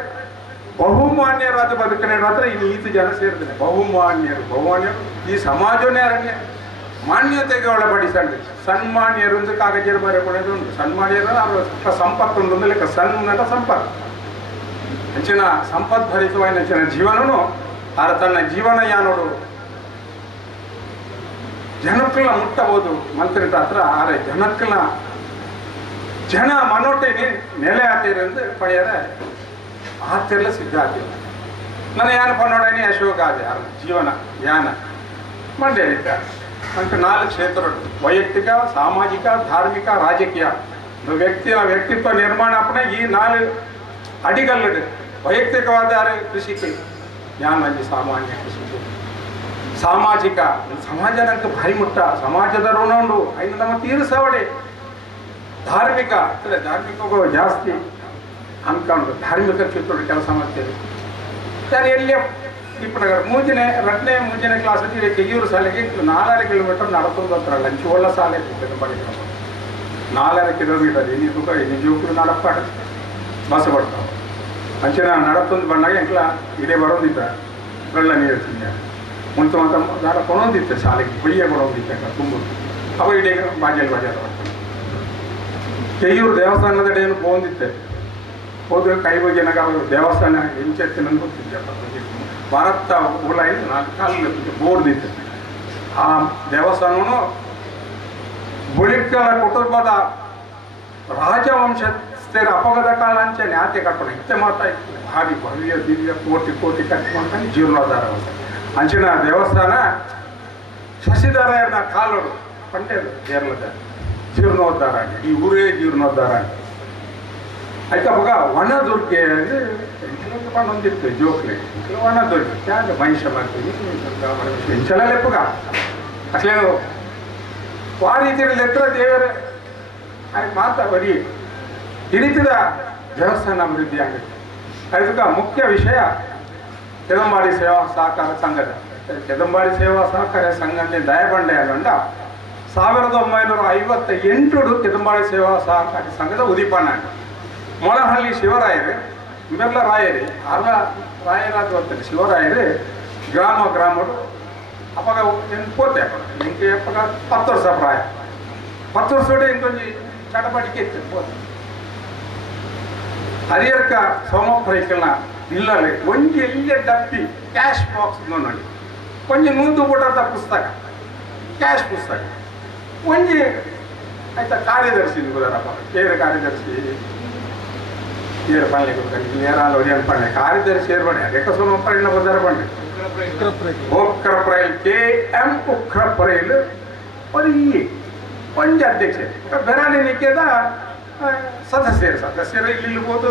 ಬಹುಮಾನ್ಯರಾದ ಬದುಕನೇ ಮಾತ್ರ ಇನ್ನು ಈತ ಜನ ಸೇರ್ತೇನೆ ಬಹುಮಾನ್ಯರು ಈ ಸಮಾಜವನ್ನೇ ಅರಣ್ಯ ಮಾನ್ಯತೆಗೆ ಒಳಪಡಿಸಲ್ರಿ. ಸನ್ಮಾನ್ಯರು ಅಂತ ಕಾಗಜರು ಬರೆಕೊಳ್ಳೋದು ಉಂಟು. ಸನ್ಮಾನ್ಯರು ಅವರು ಸಂಪತ್ತು ಉಂಟು ಲೆಕ್ಕ. ಸಣ್ಣ ಸಂಪತ್ತು ಹೆಚ್ಚಿನ ಸಂಪದ್ಭರಿತವಾದ ಹೆಚ್ಚಿನ ಜೀವನನು ಆರ ತನ್ನ ಜೀವನ ಯಾನೋಡು ಜನಕ್ಕಲ್ಲ ಮುಟ್ಟಬಹುದು ಮಂತ್ರಿ ಹತ್ರ. ಆರೆ ಜನಕ್ಕಲ್ಲ ಜನ ಮನೋಟೆಗೆ ನೆಲೆ ಆತೀರಂದು ಪಡೆಯದ ಆತಿರ್ಲ ಸಿದ್ಧ ಆತಿಲ್ಲ. ನನ್ನ ಯಾನ ಪನ್ನೋಡನೆ ಅಶೋಕ ಆದ ಜೀವನ ಯಾನ ಮಂಡ್ಯಲಿದ್ದ ಅಂತ 4 ಕ್ಷೇತ್ರಗಳು: ವೈಯಕ್ತಿಕ, ಸಾಮಾಜಿಕ, ಧಾರ್ಮಿಕ, ರಾಜಕೀಯ. ವ್ಯಕ್ತಿತ್ವ ನಿರ್ಮಾಣ ಅಪ್ಪಣೆ ಈ 4 ಅಡಿಗಲ್ಲು. ವೈಯಕ್ತಿಕವಾದ ಕೃಷಿಗೆ ಜ್ಞಾನ, ಸಾಮಾನ್ಯ ಕೃಷಿಗೆ. ಸಾಮಾಜಿಕ ಸಮಾಜ ನಂಗೆ ಭಾರಿ ಮುಟ್ಟ, ಸಮಾಜದ ಋಣ ಉಂಡು ಐದು ನಮ್ಮ ತೀರಿಸವಡೆ. ಧಾರ್ಮಿಕ ಧಾರ್ಮಿಕಗೂ ಜಾಸ್ತಿ ಅನ್ಕೊಂಡು ಧಾರ್ಮಿಕ ಕ್ಷೇತ್ರ ಕೆಲಸ ಮಾಡ್ತೇವೆ. ಯಾರು ಎಲ್ಲಿ ಇಪ್ಪನಗರ ಮೂಜಿನೇ ಕ್ಲಾಸ್ ಹತ್ತಿ ಕೆಯ್ಯೂರು ಶಾಲೆಗೆ 4 ಕಿಲೋಮೀಟರ್ ನಡ್ಕೊಂಡು ಹತ್ರ ಲಂಚ್ ಒಳ್ಳೆ ಶಾಲೆ ಇರ್ತದೆ. ಬಳಿ 4 ಕಿಲೋಮೀಟರ್ ಎన్ని ಜೋಕರು ನಡಪಾಡ ಬಸ್ ಬರ್ತಾವೆ. ಅಂಚಿನ ನಡತೊಂದು ಬಂದಾಗ ಎಂಕ್ಲ ಇಡೇ ಬರೋದಿದ್ದ ಬೆಳ್ಳ ನೀರು ತಿಂದ ಮುಂಚೆ ಮಾತ್ರ ದಾರ ಕೊಡೋದಿತ್ತು ಶಾಲೆಗೆ. ಬೈಯ ಕೊಡೋದಿತ್ತು ತುಂಬ ಅವ ಇಡೇ ಬಾಜಲ್ ಬಜಾರ ಬರ್ತಾನೆ. ಕೆಯ್ಯೂರು ದೇವಸ್ಥಾನದ ಏನು ಹೋಗಿತ್ತೆ. ಹೋದ್ರೆ ಕೈ ಬಗೆನಾಗ ಅವರು ದೇವಸ್ಥಾನ ಹೆಂಚೆತ್ತಿನ ಗೊತ್ತಿದ್ದೆ. ಭಾರತ ಉಲಾಯಿ 4 ಕಾಲ ಬೋರ್ದಿತ್ತು. ಆ ದೇವಸ್ಥಾನವನ್ನು ಬುಳಿಕಲ ಕುಟುಂಬದ ರಾಜವಂಶಸ್ಥರ ಅಪಗದ ಕಾಲ ಅಂಚೆ ನ್ಯಾತೆ ಕಟ್ಟೋಣ ಇತ್ತೆ ಮಾತಾಯ್ತು. ಭಾರಿ ಭವ್ಯ ದಿವ್ಯ ಕೋಟಿ ಕಟ್ಟಿ ಮಾಡ್ಕೊಂಡು ಜೀರ್ಣೋದ್ಧಾರ ಅಂಚಿನ ದೇವಸ್ಥಾನ ಶಶಿಧರನ ಕಾಲೋಡು ಪಂಟೇದು ಕೇರಳದ ಜೀರ್ಣೋದ್ಧಾರ ಆಗಿ ಈ ಊರೇ ಜೀರ್ಣೋದ್ಧಾರ ಆಗಿ ಆಯ್ತಾ. ಮಗ ವನದುರ್ಗೆ ಹೊಂದಿತ್ತು ಜೋಕ್ಲೆ ವನದುರ್ಗೆ ಯಾಕೆ ಮನುಷ್ಯ ಮಾಡ್ತೀವಿ ಹೆಂಚಲೆಪ್ಪಗ ಅಸಲೇನು ಆ ರೀತಿಯಲ್ಲಿ ಎತ್ತರ ದೇವರೇ ಮಾತಾ ಬರೀ ಈ ರೀತಿಯ ದೇವಸ್ಥಾನ ಅಭಿವೃದ್ಧಿ ಆಗುತ್ತೆ. ಅದಕ್ಕೆ ಮುಖ್ಯ ವಿಷಯ ಕೆದಂಬಾಡಿ ಸೇವಾ ಸಹಕಾರ ಸಂಘದ ಕೆದಂಬಾಡಿ ಸೇವಾ ಸಹಕಾರ ಸಂಘದ ದಯಬಂಡೆ ಅಲ್ಲಂಡ 1958 ಕೆದಂಬಾಡಿ ಸೇವಾ ಸಹಕಾರಿ ಸಂಘದ ಉದೀಪನ. ಮೊಳಹಳ್ಳಿ ಶಿವರಾಯರು ಇವೆಲ್ಲ ರಾಯರಿ ಅರ್ಧ ರಾಯರಾದ ಬರ್ತಾರೆ. ಶಿವರಾಯರು ಗ್ರಾಮಡು ಅವಾಗ ಪೋತೆ ಇಂಕೆ ಅಪ್ಪಗ 10 ವರ್ಷ ಪ್ರಾಯ 10 ವರ್ಷೋಡೆ ಇಂಕೊಂಜಿ ಚಟಪಟಿಕೆ ಇತ್ತು ಪೋತೆ. ಹರಿಯರ್ಕ ಸೋಮಪ್ರೈಕಲ್ನ ಇಲ್ಲಲ್ಲಿ ಒಂಜಿ ಎಲ್ಲಿಯ ಡಬ್ಬಿ ಕ್ಯಾಶ್ ಬಾಕ್ಸ್ ನೋಡಿ ಒಂಜಿ 100 ಪುಟದ ಪುಸ್ತಕ ಕ್ಯಾಶ್ ಪುಸ್ತಕ ಒಂಜಿ ಆಯ್ತಾ. ಕಾರ್ಯದರ್ಶಿ ಬುದಾರಪ್ಪ ಏರು ಕಾರ್ಯದರ್ಶಿ ಏರು ಪಳ್ಳಿ ಕೊಡ್ತಾರೆ ಏರಾಲು ಏನು ಪಣ್ಣೆ ಕಾರ್ಯದರ್ಶಿ ಏರು ಬಣ್ಣೆ ಅದಕ್ಕೆ ಸೋಮಪ್ರೈಲ್ನ ಬದಾರ ಬಣ್ಣೆ ಉಕ್ರಪ್ರೈಲ್ KM ಉಕ್ರಪ್ರೈಲ್ ಒಂದು ಒಂಜಿ ಅಧ್ಯಕ್ಷ ಬೆರಾಲಿ ನಿಕ್ಕದ ಸದಸ್ಯರು ಇಲ್ಲಿರ್ಬೋದು.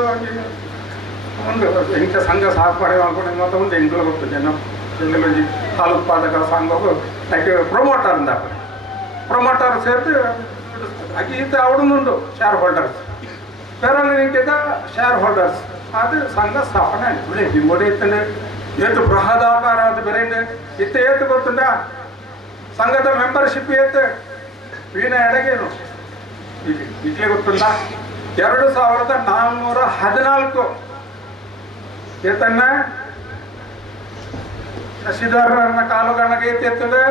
ಒಂದು ಇಂಥ ಸಂಘ ಸಹಪಾಠ ಮಾಡ್ಕೊಂಡು ಮತ್ತು ಒಂದು ಎಂಗ್ಳು ಹೋಗ್ತದೆ ಎಲ್ಲೊಂದು ಹಾಲು ಉತ್ಪಾದಕರ ಸಂಘವು ಯಾಕೆ ಪ್ರಮೋಟರ್ ಸೇರಿದು ಈತ ಅವಡುಂದು ಶೇರ್ ಹೋಲ್ಡರ್ಸ್ ಬೆರಾಲಿ ನಿಕ್ಕದ ಶೇರ್ ಹೋಲ್ಡರ್ಸ್ ಅದು ಸಂಘ ಸ್ಥಾಪನೆ ಆಯ್ತು. ನಿಮ್ಮೊಡೆ ಇತ್ತಂದ್ರೆ ಏತು ಬೃಹದಾಕಾರ ಅದು ಬೇರೆ ಇತ್ತ ಏತು ಗೊತ್ತುಂಟ ಸಂಘದ ಮೆಂಬರ್ಶಿಪ್ ಏತು ವೀಣ ಎಡಗೇನು ಇಟ್ಲೆ ಗೊತ್ತುಂಟ 2414 ಏತನ್ನ ಶಶಿಧರನ ಕಾಲುಗಣಗೆ ಎತ್ತಿರ್ತದೆ.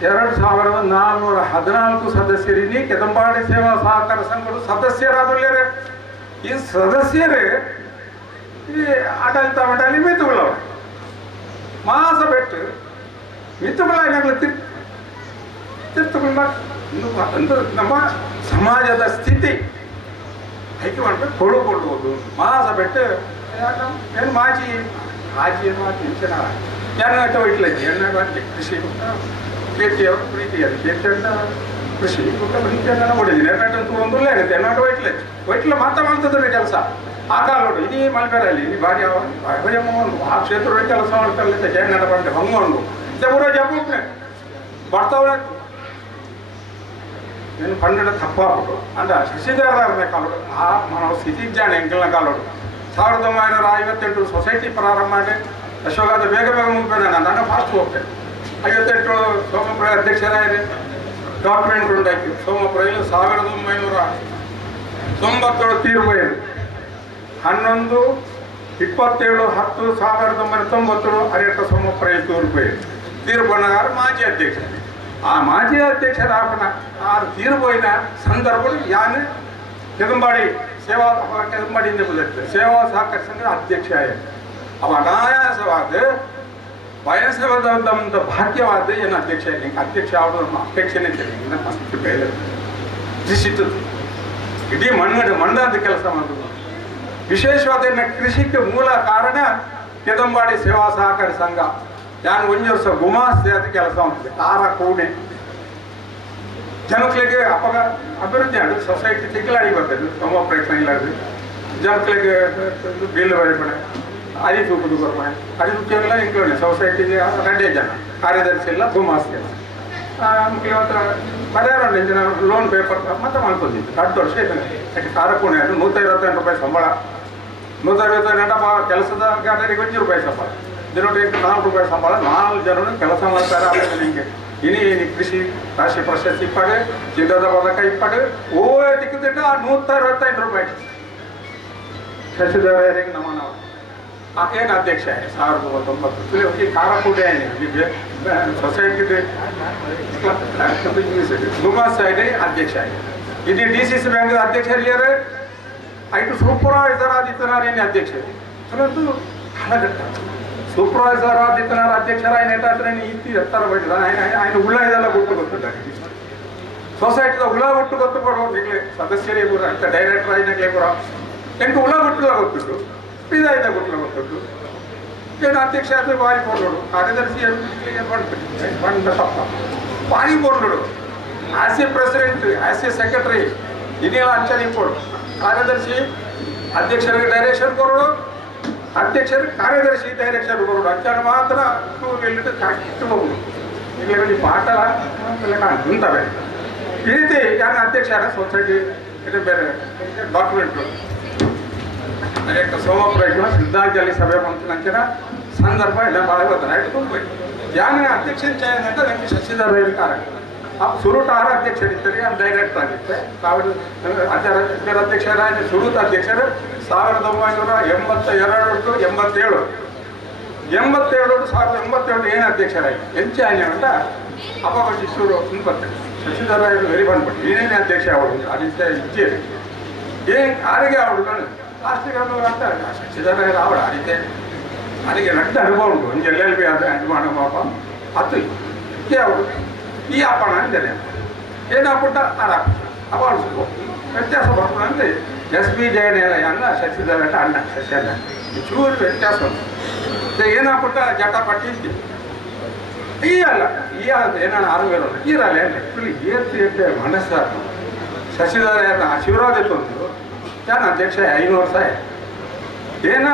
2414 ಸದಸ್ಯರಿನಿ ಕೆದಂಬಾಡಿ ಸೇವಾ ಸಹಕಾರ ಸಂಘಗಳು ಸದಸ್ಯರಾದಲ್ಲೇ. ಈ ಸದಸ್ಯರೇ ಈ ಆಡಳಿತ ಮಂಡಳಿ ಮಿತ್ತುಗಳವ ಮಾಸ ಬಿಟ್ಟು ಮಿತ್ತುಗಳಾಗಲಿ ತಿರ್ತುಗಳ ಅಂದ್ರೆ ನಮ್ಮ ಸಮಾಜದ ಸ್ಥಿತಿ ಹೈಕೆ ಮಾಡ್ಬೇಕು ಕೊಡುವುದು ಮಾಸ ಬಿಟ್ಟು ಏನು ಮಾಜಿ ಎಣ್ಣಾಟ ಒಯ್ಲಜ್ಜಿ ಎಣ್ಣಾಟ ಕೃಷಿ ಪ್ರೀತಿಯವರು ಪ್ರೀತಿಯಲ್ಲಿ ಕೇಳ್ತಂಡ ಕೃಷಿ ಪ್ರೀತಿಯನ್ನ ಹೊಡಿದ್ದೀನಿ ಎಣ್ಣಾಟಂತೂ ಒಂದಲ್ಲೇ ಆಗುತ್ತೆ. ಎಣ್ಣಾಟ ಒಯ್ಟ್ಲ ಮಾತಾಡ್ತದ್ರಿ ಕೆಲಸ ಆ ಕಾಲ ನೋಡಿ ಇಡೀ ಮಲ್ಬೇರಲ್ಲಿ ಇಲ್ಲಿ ಭಾರಿ ಭಯಮಗೊಂಡು ಆ ಕ್ಷೇತ್ರ ಕೆಲಸ ಮಾಡ್ಕೊಳ್ಳಿ ಜಯನಟ ಬಂಡೆ ಹಂಗೊಂಡು ಊರ ಜಪ್ಪನೆ ಬರ್ತಾವ ಏನು ಪಂಡ ತಪ್ಪಾಗ್ಬಿಟ್ಟು ಅಂದ ಶಶಿಧರನ ಕಾಲೋಡು ಆ ನಾವು ಸ್ಥಿತಿಜ್ಞಾನ ಎಂಕಲ್ನ ಕಾಲೋಡು 1958 ಸೊಸೈಟಿ ಪ್ರಾರಂಭ ಮಾಡಿ ಅಶೋಕದ ಬೇಗ ಮುಗಿಬೇಡ ನಾನು ಫಾಸ್ಟ್ ಹೋಗ್ತೇನೆ. 58 ಸೋಮಪುರ ಅಧ್ಯಕ್ಷರಾಗಿದೆ. ಡಾಕ್ಯುಮೆಂಟ್ ಉಂಟಾಕಿ ಸೋಮಪುರ 1997 ತೀರ್ಮಾನ 11/27/10/1990 ಅರಿಯಟ ಸೋಮಪುರ ತೂರ್ಪು ತೀರ್ಪುಗಾರ ಮಾಜಿ ಅಧ್ಯಕ್ಷ. ಆ ಮಾಜಿ ಅಧ್ಯಕ್ಷರ ತೀರ್ಪೋಯಿನ ಸಂದರ್ಭದಲ್ಲಿ ಯಾನು ಕೆದಂಬಾಡಿ ಕೆದಂಬಾಡಿಯಿಂದ ಬರುತ್ತೆ ಸೇವಾ ಸಹಕಾರ ಸಂಘ ಅಧ್ಯಕ್ಷ ಅವ ಅನಾಯಾಸವಾದ ವಯಸ್ಸವಾದ ಭಾಗ್ಯವಾದ ಏನು ಅಧ್ಯಕ್ಷ ಅಧ್ಯಕ್ಷ ಆಗೋದು ಅಪೇಕ್ಷೆನೇ ತಿಳಿದ ಮಸ್ತ್ ಬೇರೆ ಕೃಷಿತ್ತು ಇಡೀ ಮಣ್ಣದ ಕೆಲಸ ಮಾಡೋದು. ವಿಶೇಷವಾದ ಕೃಷಿಗೆ ಮೂಲ ಕಾರಣ ಕೆದಂಬಾಡಿ ಸೇವಾ ಸಹಕಾರಿ ಸಂಘ. ಯಾನು ಒಂದು ವರ್ಷ ಗುಮಾಸ್ತಿ ಅದು ಕೆಲಸ ಮಾಡ್ತದೆ ಕಾರ ಕೂಣೆ ಜನಗಳಿಗೆ ಅಭಿವೃದ್ಧಿ ಆಡು ಸೊಸೈಟಿ ತಿಕ್ಕಲಾಡಿ ಬರ್ತದೆ ತುಂಬ ಪ್ರಯತ್ನ ಇಲ್ಲಾಡ್ದು ಜನಗಳಿಗೆ ಬಿಲ್ ಬರೀಬೇಡ ಅರಿ ತೂಕದು ಬರ್ಬೇಡ ಅರಿ ತೂಕೆಲ್ಲ ಇಂಕ್ಲೂಡ್ ಸೊಸೈಟಿಗೆ 2 ಜನ ಕಾರ್ಯದರ್ಶಿ ಇಲ್ಲ ಗುಮಾಸ್ತಿ ಇವತ್ತು ಪರಿಹಾರ ಜನ ಲೋನ್ ಪೇಪರ್ ಮತ್ತೆ ಮಾಡ್ಕೊಂಡಿದ್ದು 2 ವರ್ಷ ಯಾಕೆ ಕಾರ ಕೂಣೆ ಅದು 158 ರೂಪಾಯಿ ಸಂಬಳ 158 ಕೆಲಸದ ಗಾಡಿಗೆ 1 ರೂಪಾಯಿ ಸಂಬಳ ದಿನಕ್ಕೆ 4 ರೂಪಾಯಿ ಸಂಬಳ 4 ಜನರು ಕೆಲಸ ಮಾಡ್ತಾರೆ. ಆಮೇಲೆ ನಿಮಗೆ ಇನಿ ಕೃಷಿ ರಾಷ್ಟ್ರೀಯ ಪ್ರಶಸ್ತಿ ಇಪ್ಪಡು ಚಿನ್ನದ ಪದಕ ಇಪ್ಪಡು ತಿಕ್ಕಿದ್ದ 165 ರೂಪಾಯಿ ಶಶಿಧರರಿಗೆ ನಾವು ಏನು ಅಧ್ಯಕ್ಷ 1909 ಕಾರಕೂಟೆ ಸೊಸೈಟಿ ಗುಮಾಸ್ ಅಧ್ಯಕ್ಷ ಇದು DCC ಬ್ಯಾಂಕ್ ಅಧ್ಯಕ್ಷ ಐಟು ಸೂಪರ್ವೈಸರ್ ಆದಿತ್ಯನಾರಾಯಣ ಅಧ್ಯಕ್ಷ ಹಳಗಟ್ಟ ಸೂಪರ್ವೈಸರ್ ಆದಿತ್ಯನಾರ ಅಧ್ಯಕ್ಷರ ఆయన ಇತ್ತಿ ಎತ್ತರ ಬೈದ ఆయన ಉಳ್ಳ ಇದೆಲ್ಲ ಗುಟ್ಟು ಗೊತ್ತಿದ್ದಾರೆ ಸೊಸೈಟಿದ ಉಳ್ಳ ಗುಟ್ಟು ಗೊತ್ತು ಕೊಡೋದಿಗ್ಲಿ ಸದಸ್ಯರಿಗೆ ಕೂಡ ಅಂತ ಡೈರೆಕ್ಟರ್ ಆಗಿನಾಗಲೇ ಕೂಡ ಎಂಟು ಉಳ್ಳ ಗುಟ್ಟಲ ಗೊತ್ತಿತ್ತು ಪಿದಾಯ್ದ ಗುಟ್ಟಲ ಗೊತ್ತಿತ್ತು ಏನು ಅಧ್ಯಕ್ಷ ಆದರೆ ಬಾರಿ ಬೋರ್ಲೋಡು ಕಾರ್ಯದರ್ಶಿ ಬಂದ ತಪ್ಪ ಬಾರಿ ಬೋರ್ಲೋಡು as a president as a secretary ಇದೆಲ್ಲ ಅಂಚನೆ ಕೊಡು ಕಾರ್ಯದರ್ಶಿ ಅಧ್ಯಕ್ಷರಿಗೆ ಡೈರೆಕ್ಷನ್ ಕೊಡೋಡು ಅಧ್ಯಕ್ಷರು ಕಾರ್ಯದರ್ಶಿ ಡೈರೆಕ್ಷನ್ ಕೊಡೋಡು ಅಂಚನೆ ಮಾತ್ರ ಎಲ್ಲಿಟ್ಟು ಕರೆಕ್ಟ್ ಹೋಗುದು ಇಲ್ಲಿ ಪಾಠ ನಿಂತವೆ ಈ ರೀತಿ ಯಾರು ಅಧ್ಯಕ್ಷ ಸೊಸೈಟಿ ಇದು ಬೇರೆ ಡಾಕ್ಯುಮೆಂಟ್ ಸೋಮಪುರ ಸಿದ್ಧಾಂಜಲಿ ಸಭೆ ಬಂತು ಸಂದರ್ಭ ಎಲ್ಲ ಭಾಳ ಗೊತ್ತಾಯ್ತು ಯಾನ ಅಧ್ಯಕ್ಷನ ಚಯನ ಅಂತ ನನಗೆ ಶಶಿಧರ ಕಾರಣ ಸುರುಟ ಅಧ್ಯಕ್ಷರಿದ್ದರೆ ಅದು ಡೈರೆಕ್ಟರ್ ಆಗಿತ್ತೆ ಅಧ್ಯಕ್ಷರ ಸುರುತ ಅಧ್ಯಕ್ಷರು 1982 87 ಏನು ಅಧ್ಯಕ್ಷರಾಗಿ ಎಂಚೆ ಅಂತ ಅಪ್ಪ ಶಿಶೂರು ಬರ್ತದೆ ಶಶಿಧರ ವೆರಿ ಬಂದ್ಬಿಟ್ಟು ಏನೇನೇ ಅಧ್ಯಕ್ಷ ಅವಳು ಅದಿದ್ದ ಇಚ್ಛೆ ಏನು ಯಾರಿಗೆ ಅವಳು ಲಾಸ್ಟಿಗೆ ಅಂತ ಶಶಿಧರ ಅವಳು ಅದಿದ್ದೆ ಅದಕ್ಕೆ ನಡ್ಡ ಅನುಭವ ಉಂಟು ಒಂದು LLB ಆದರೆ ಅದು ಮಾಡೋ ಪಾಪ ಹತ್ತು ಇದೇ ಅವರು ಈ ಅಪ್ಪಣ ಅಂತಾನೆ ಏನಾಗ್ಬಿಟ್ಟ ಅಪ್ಪ ವ್ಯತ್ಯಾಸ ಬರ್ಬೋದು ಅಂದರೆ SB ಜಯನೇಲ ಅನ್ನ ಶಶಿಧರ ಅಣ್ಣ ಶಶಿಯನ್ನ ಚೂರು ವ್ಯತ್ಯಾಸ ಉಂಟು ಏನಾಗ್ಬಿಟ್ಟ ಜಟಾಪಟ್ಟಿ ಈ ಅಲ್ಲ ಈ ಏನಾನ ಆರೋಗ್ಯ ಈರಲ್ಲ ಆ್ಯಕ್ಚುಲಿ ಏರ್ತಿ ಮನಸ್ಸ ಶಶಿಧರ ಶಿವರಾಜ್ ಒಂದು ಯಾನ ಅಧ್ಯಕ್ಷ 5 ವರ್ಷ ಏನ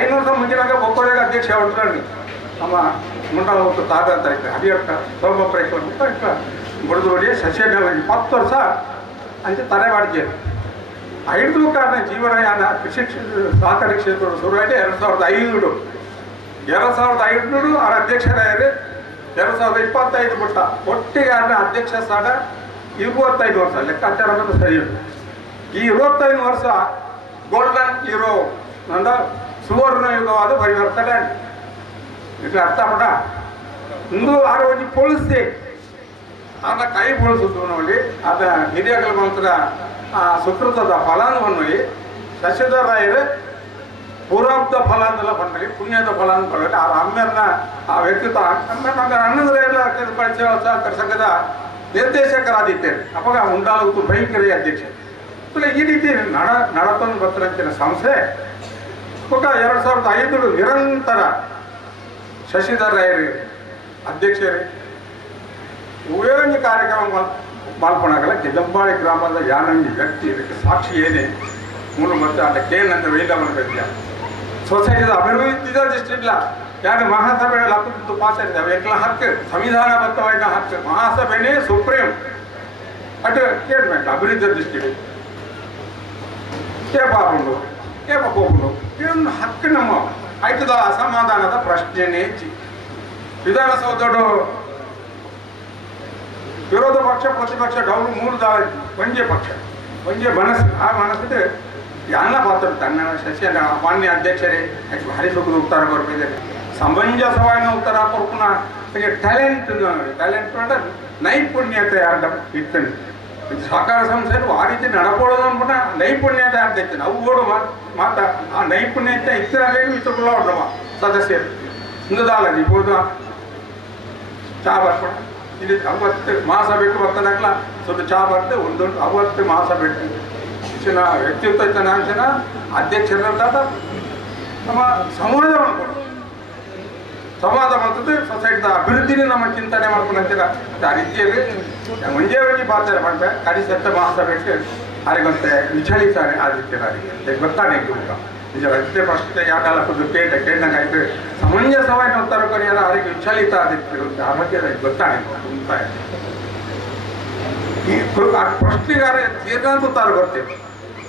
5 ವರ್ಷ ಮುಂಚಿನಾಗ ಒಬ್ಬರಿಗೆ ಅಧ್ಯಕ್ಷ ಹೊಡ್ಕೊಂಡು ನಮ್ಮ ಮುಂಡಾ ಹೋಗ್ತು ತಾದ ಅಂತ ಇತ್ತು ಹರಿಯಕ್ಕ ಸೋಮಪ್ರೇಕ್ಷ ಬಡ್ದು ಹೊಡಿ ಶಶಿಯ 20 ವರ್ಷ ಅಂತ ತಲೆ ಮಾಡಿದ್ದೆ 5 ಕಾರಣ ಜೀವನಯಾನ ಕೃಷಿ ಸಹಕಾರಿ ಕ್ಷೇತ್ರ ಶುರುವಾಗಿ 2005 ಅವರ ಅಧ್ಯಕ್ಷರಾಗಿ 2025 ಬಿಟ್ಟ ಒಟ್ಟಿಗೆ ಅಧ್ಯಕ್ಷ ಸ್ಥಾನ 25 ವರ್ಷ ಲೆಕ್ಕಾಚಾರ ಸರಿ ಈ 25 ವರ್ಷ ಗೋಲ್ಡನ್ ಹೀರೋ ಅಂದ ಸುವರ್ಣ ಯುಗವಾದ ಪರಿವರ್ತನೆ ಇದು ಅರ್ಥ ಪಡ ಒಂದು ಆರೋಗ್ಯ ಪೊಲಿಸಿ ಅದನ್ನ ಕೈ ಬಳಸುದು ನೋಡಿ ಅದ ಹಿರಿಯಗಳ ಮಾತ್ರ ಸುಕೃತದ ಫಲಾನುವನ್ನು ಶಶಿಧರ ರಾಯರು ಪೂರ್ವಾಬ್ದ ಫಲ ಅಂತೆಲ್ಲ ಬಂದ್ರಿ ಪುಣ್ಯದ ಫಲ ಅಂತ ಬರಲಿ ಆ ಅಮ್ಮೆಯನ್ನ ಆ ವ್ಯಕ್ತಿತ್ವ ಅಣ್ಣಂದ್ರೆ ಎಲ್ಲ ಸಹಕಾರ ಸಂಘದ ನಿರ್ದೇಶಕರಾದಿದ್ದೇನೆ ಅವಾಗ ಉಂಟಾಗುತ್ತು ಭಯಂಕರ ಅಧ್ಯಕ್ಷ ಈ ರೀತಿ ನಡತನ್ನು ಬರ್ತಾರಂತಿನ ಸಂಸ್ಥೆ 2005 ನಿರಂತರ ಶಶಿಧರ ರಾಯರು ಅಧ್ಯಕ್ಷರೇ ಉಪಯೋಗ ಕಾರ್ಯಕ್ರಮ ಮಾಲ್ಪನಾಗಲ್ಲ ಕೆದಂಬಾಳಿ ಗ್ರಾಮದ ಯಾನಂದಿ ವ್ಯಕ್ತಿ ಇದಕ್ಕೆ ಸಾಕ್ಷಿ ಏನೇ ಮೂರು ಮತ್ತು ಅದಕ್ಕೆ ಏನಂತ ವೇದ ಮಾಡಬೇಕು ಸೊಸೈಟಿದ ಅಭಿವೃದ್ಧಿದ ದೃಷ್ಟಿಲ್ಲ ಯಾರು ಮಹಾಸಭೆಯಲ್ಲಿ ಹಕ್ಕು ಪಾಸ್ ಇದ್ದಾವೆ ಎಲ್ಲ ಹಕ್ಕು ಸಂವಿಧಾನಬದ್ಧವಾದ ಹಕ್ಕು ಮಹಾಸಭೆನೇ ಸುಪ್ರೀಂ ಅದು ಕೇಳಬೇಕು ಅಭಿವೃದ್ಧಿ ದೃಷ್ಟಿಗೆ ಕೇಪಾಕೊಂಡು ಕೇಪೋಗುಂಡು ಏನು ಹಕ್ಕು ನಮ್ಮ ಆಯ್ತದ ಅಸಮಾಧಾನದ ಪ್ರಶ್ನೆನೇ ವಿಧಾನಸೌಧ ವಿರೋಧ ಪಕ್ಷ ಪ್ರತಿಪಕ್ಷ ಡೌನ್ 3 ಒಂಜೆ ಪಕ್ಷ ಒಂಜೆ ಮನಸ್ಸು ಆ ಮನಸ್ಸಿದೆ ಎಲ್ಲ ಪಾತ್ರ ತನ್ನ ಶಶಿ ಮಾನ್ಯ ಅಧ್ಯಕ್ಷರೇ ಭಾರಿ ಸುಖದ ಉತ್ತರ ಕೊರಪಿದ್ದಾರೆ ಸಮಂಜಸವಾದ ಉತ್ತರ ಕೊರಪುನ ಟ್ಯಾಲೆಂಟ್ ಟ್ಯಾಲೆಂಟ್ ಅಂದ್ರೆ ನೈಪುಣ್ಯತೆ ಆಡ ಇರ್ತೇನೆ ಸಹಕಾರ ಸಂಸ್ಥೆಯಲ್ಲಿ ಆ ರೀತಿ ನಡ್ಕೊಳ್ಳೋದು ಅನ್ಬಿಟ್ಟ ನೈಪುಣ್ಯತೆ ಅಂತ ಇರ್ತೇನೆ ನಾವು ಓಡು ಮಾತಾ ಆ ನೈಪುಣ್ಯತೆ ಇತ್ತರಾಗೇನು ಇತ್ತುಕೊಳ್ಳ ಹೊಡ್ರವ ಸದಸ್ಯರು ಹಿಂದಾಲಜಿ ಹೋದ ಚಾ ಬರ್ಕೊಡ ಇಲ್ಲಿ 50 ಮಾಸ ಬಿಟ್ಟು ಬರ್ತದಾಗಲ ಸ್ವಲ್ಪ ಚಾ ಬರ್ತೆ ಒಂದೊಂದು 50 ಮಾಸ ಬಿಟ್ಟು ಹೆಚ್ಚಿನ ವ್ಯಕ್ತಿತ್ವ ಇತ್ತ ನಾಂಚಿನ ಅಧ್ಯಕ್ಷರಾದ ನಮ್ಮ ಸಮಾಜವನ್ನು ಕೊಡು ಸಮಾಜ ಮಾಡ್ತದೆ ಸೊಸೈಟಿದ ಅಭಿವೃದ್ಧಿನೇ ನಮ್ಮ ಚಿಂತನೆ ಮಾಡ್ಕೊಂಡಂತೀರ ಆ ರೀತಿಯಲ್ಲಿ ಒಂದೇ ಒಂಜಿ ಪಾತ್ರ ಮಾಡ್ತೆ ಕಡಿ ಸತ್ತ ಮಾಸ ಬಿಟ್ಟು ಅರಿಗಂತೆ ವಿಚಲಿತಾರೆ ಆ ರೀತಿಯಲ್ಲಿ ಗೊತ್ತಾನೆ ನಿಜ ರಸ್ತೆ ಫಸ್ಟ್ ಯಾಕಲ್ಲ ಖುದ್ದು ಕೇಟಂಗೆ ಆಯ್ತು ಸಮಂಜಸವಾಗಿ ಉತ್ತರ ಕೊನೆಯಲ್ಲ ಅವರಿಗೆ ವಿಚಲಿತ ಆದಿತ್ತಿರುತ್ತೆ ಆ ಬಗ್ಗೆ ಗೊತ್ತಾನೆ ಈ ಪ್ರಶ್ನೆಗಾರ ತೀರ್ಗಂತ ಉತ್ತರ ಬರ್ತೇವೆ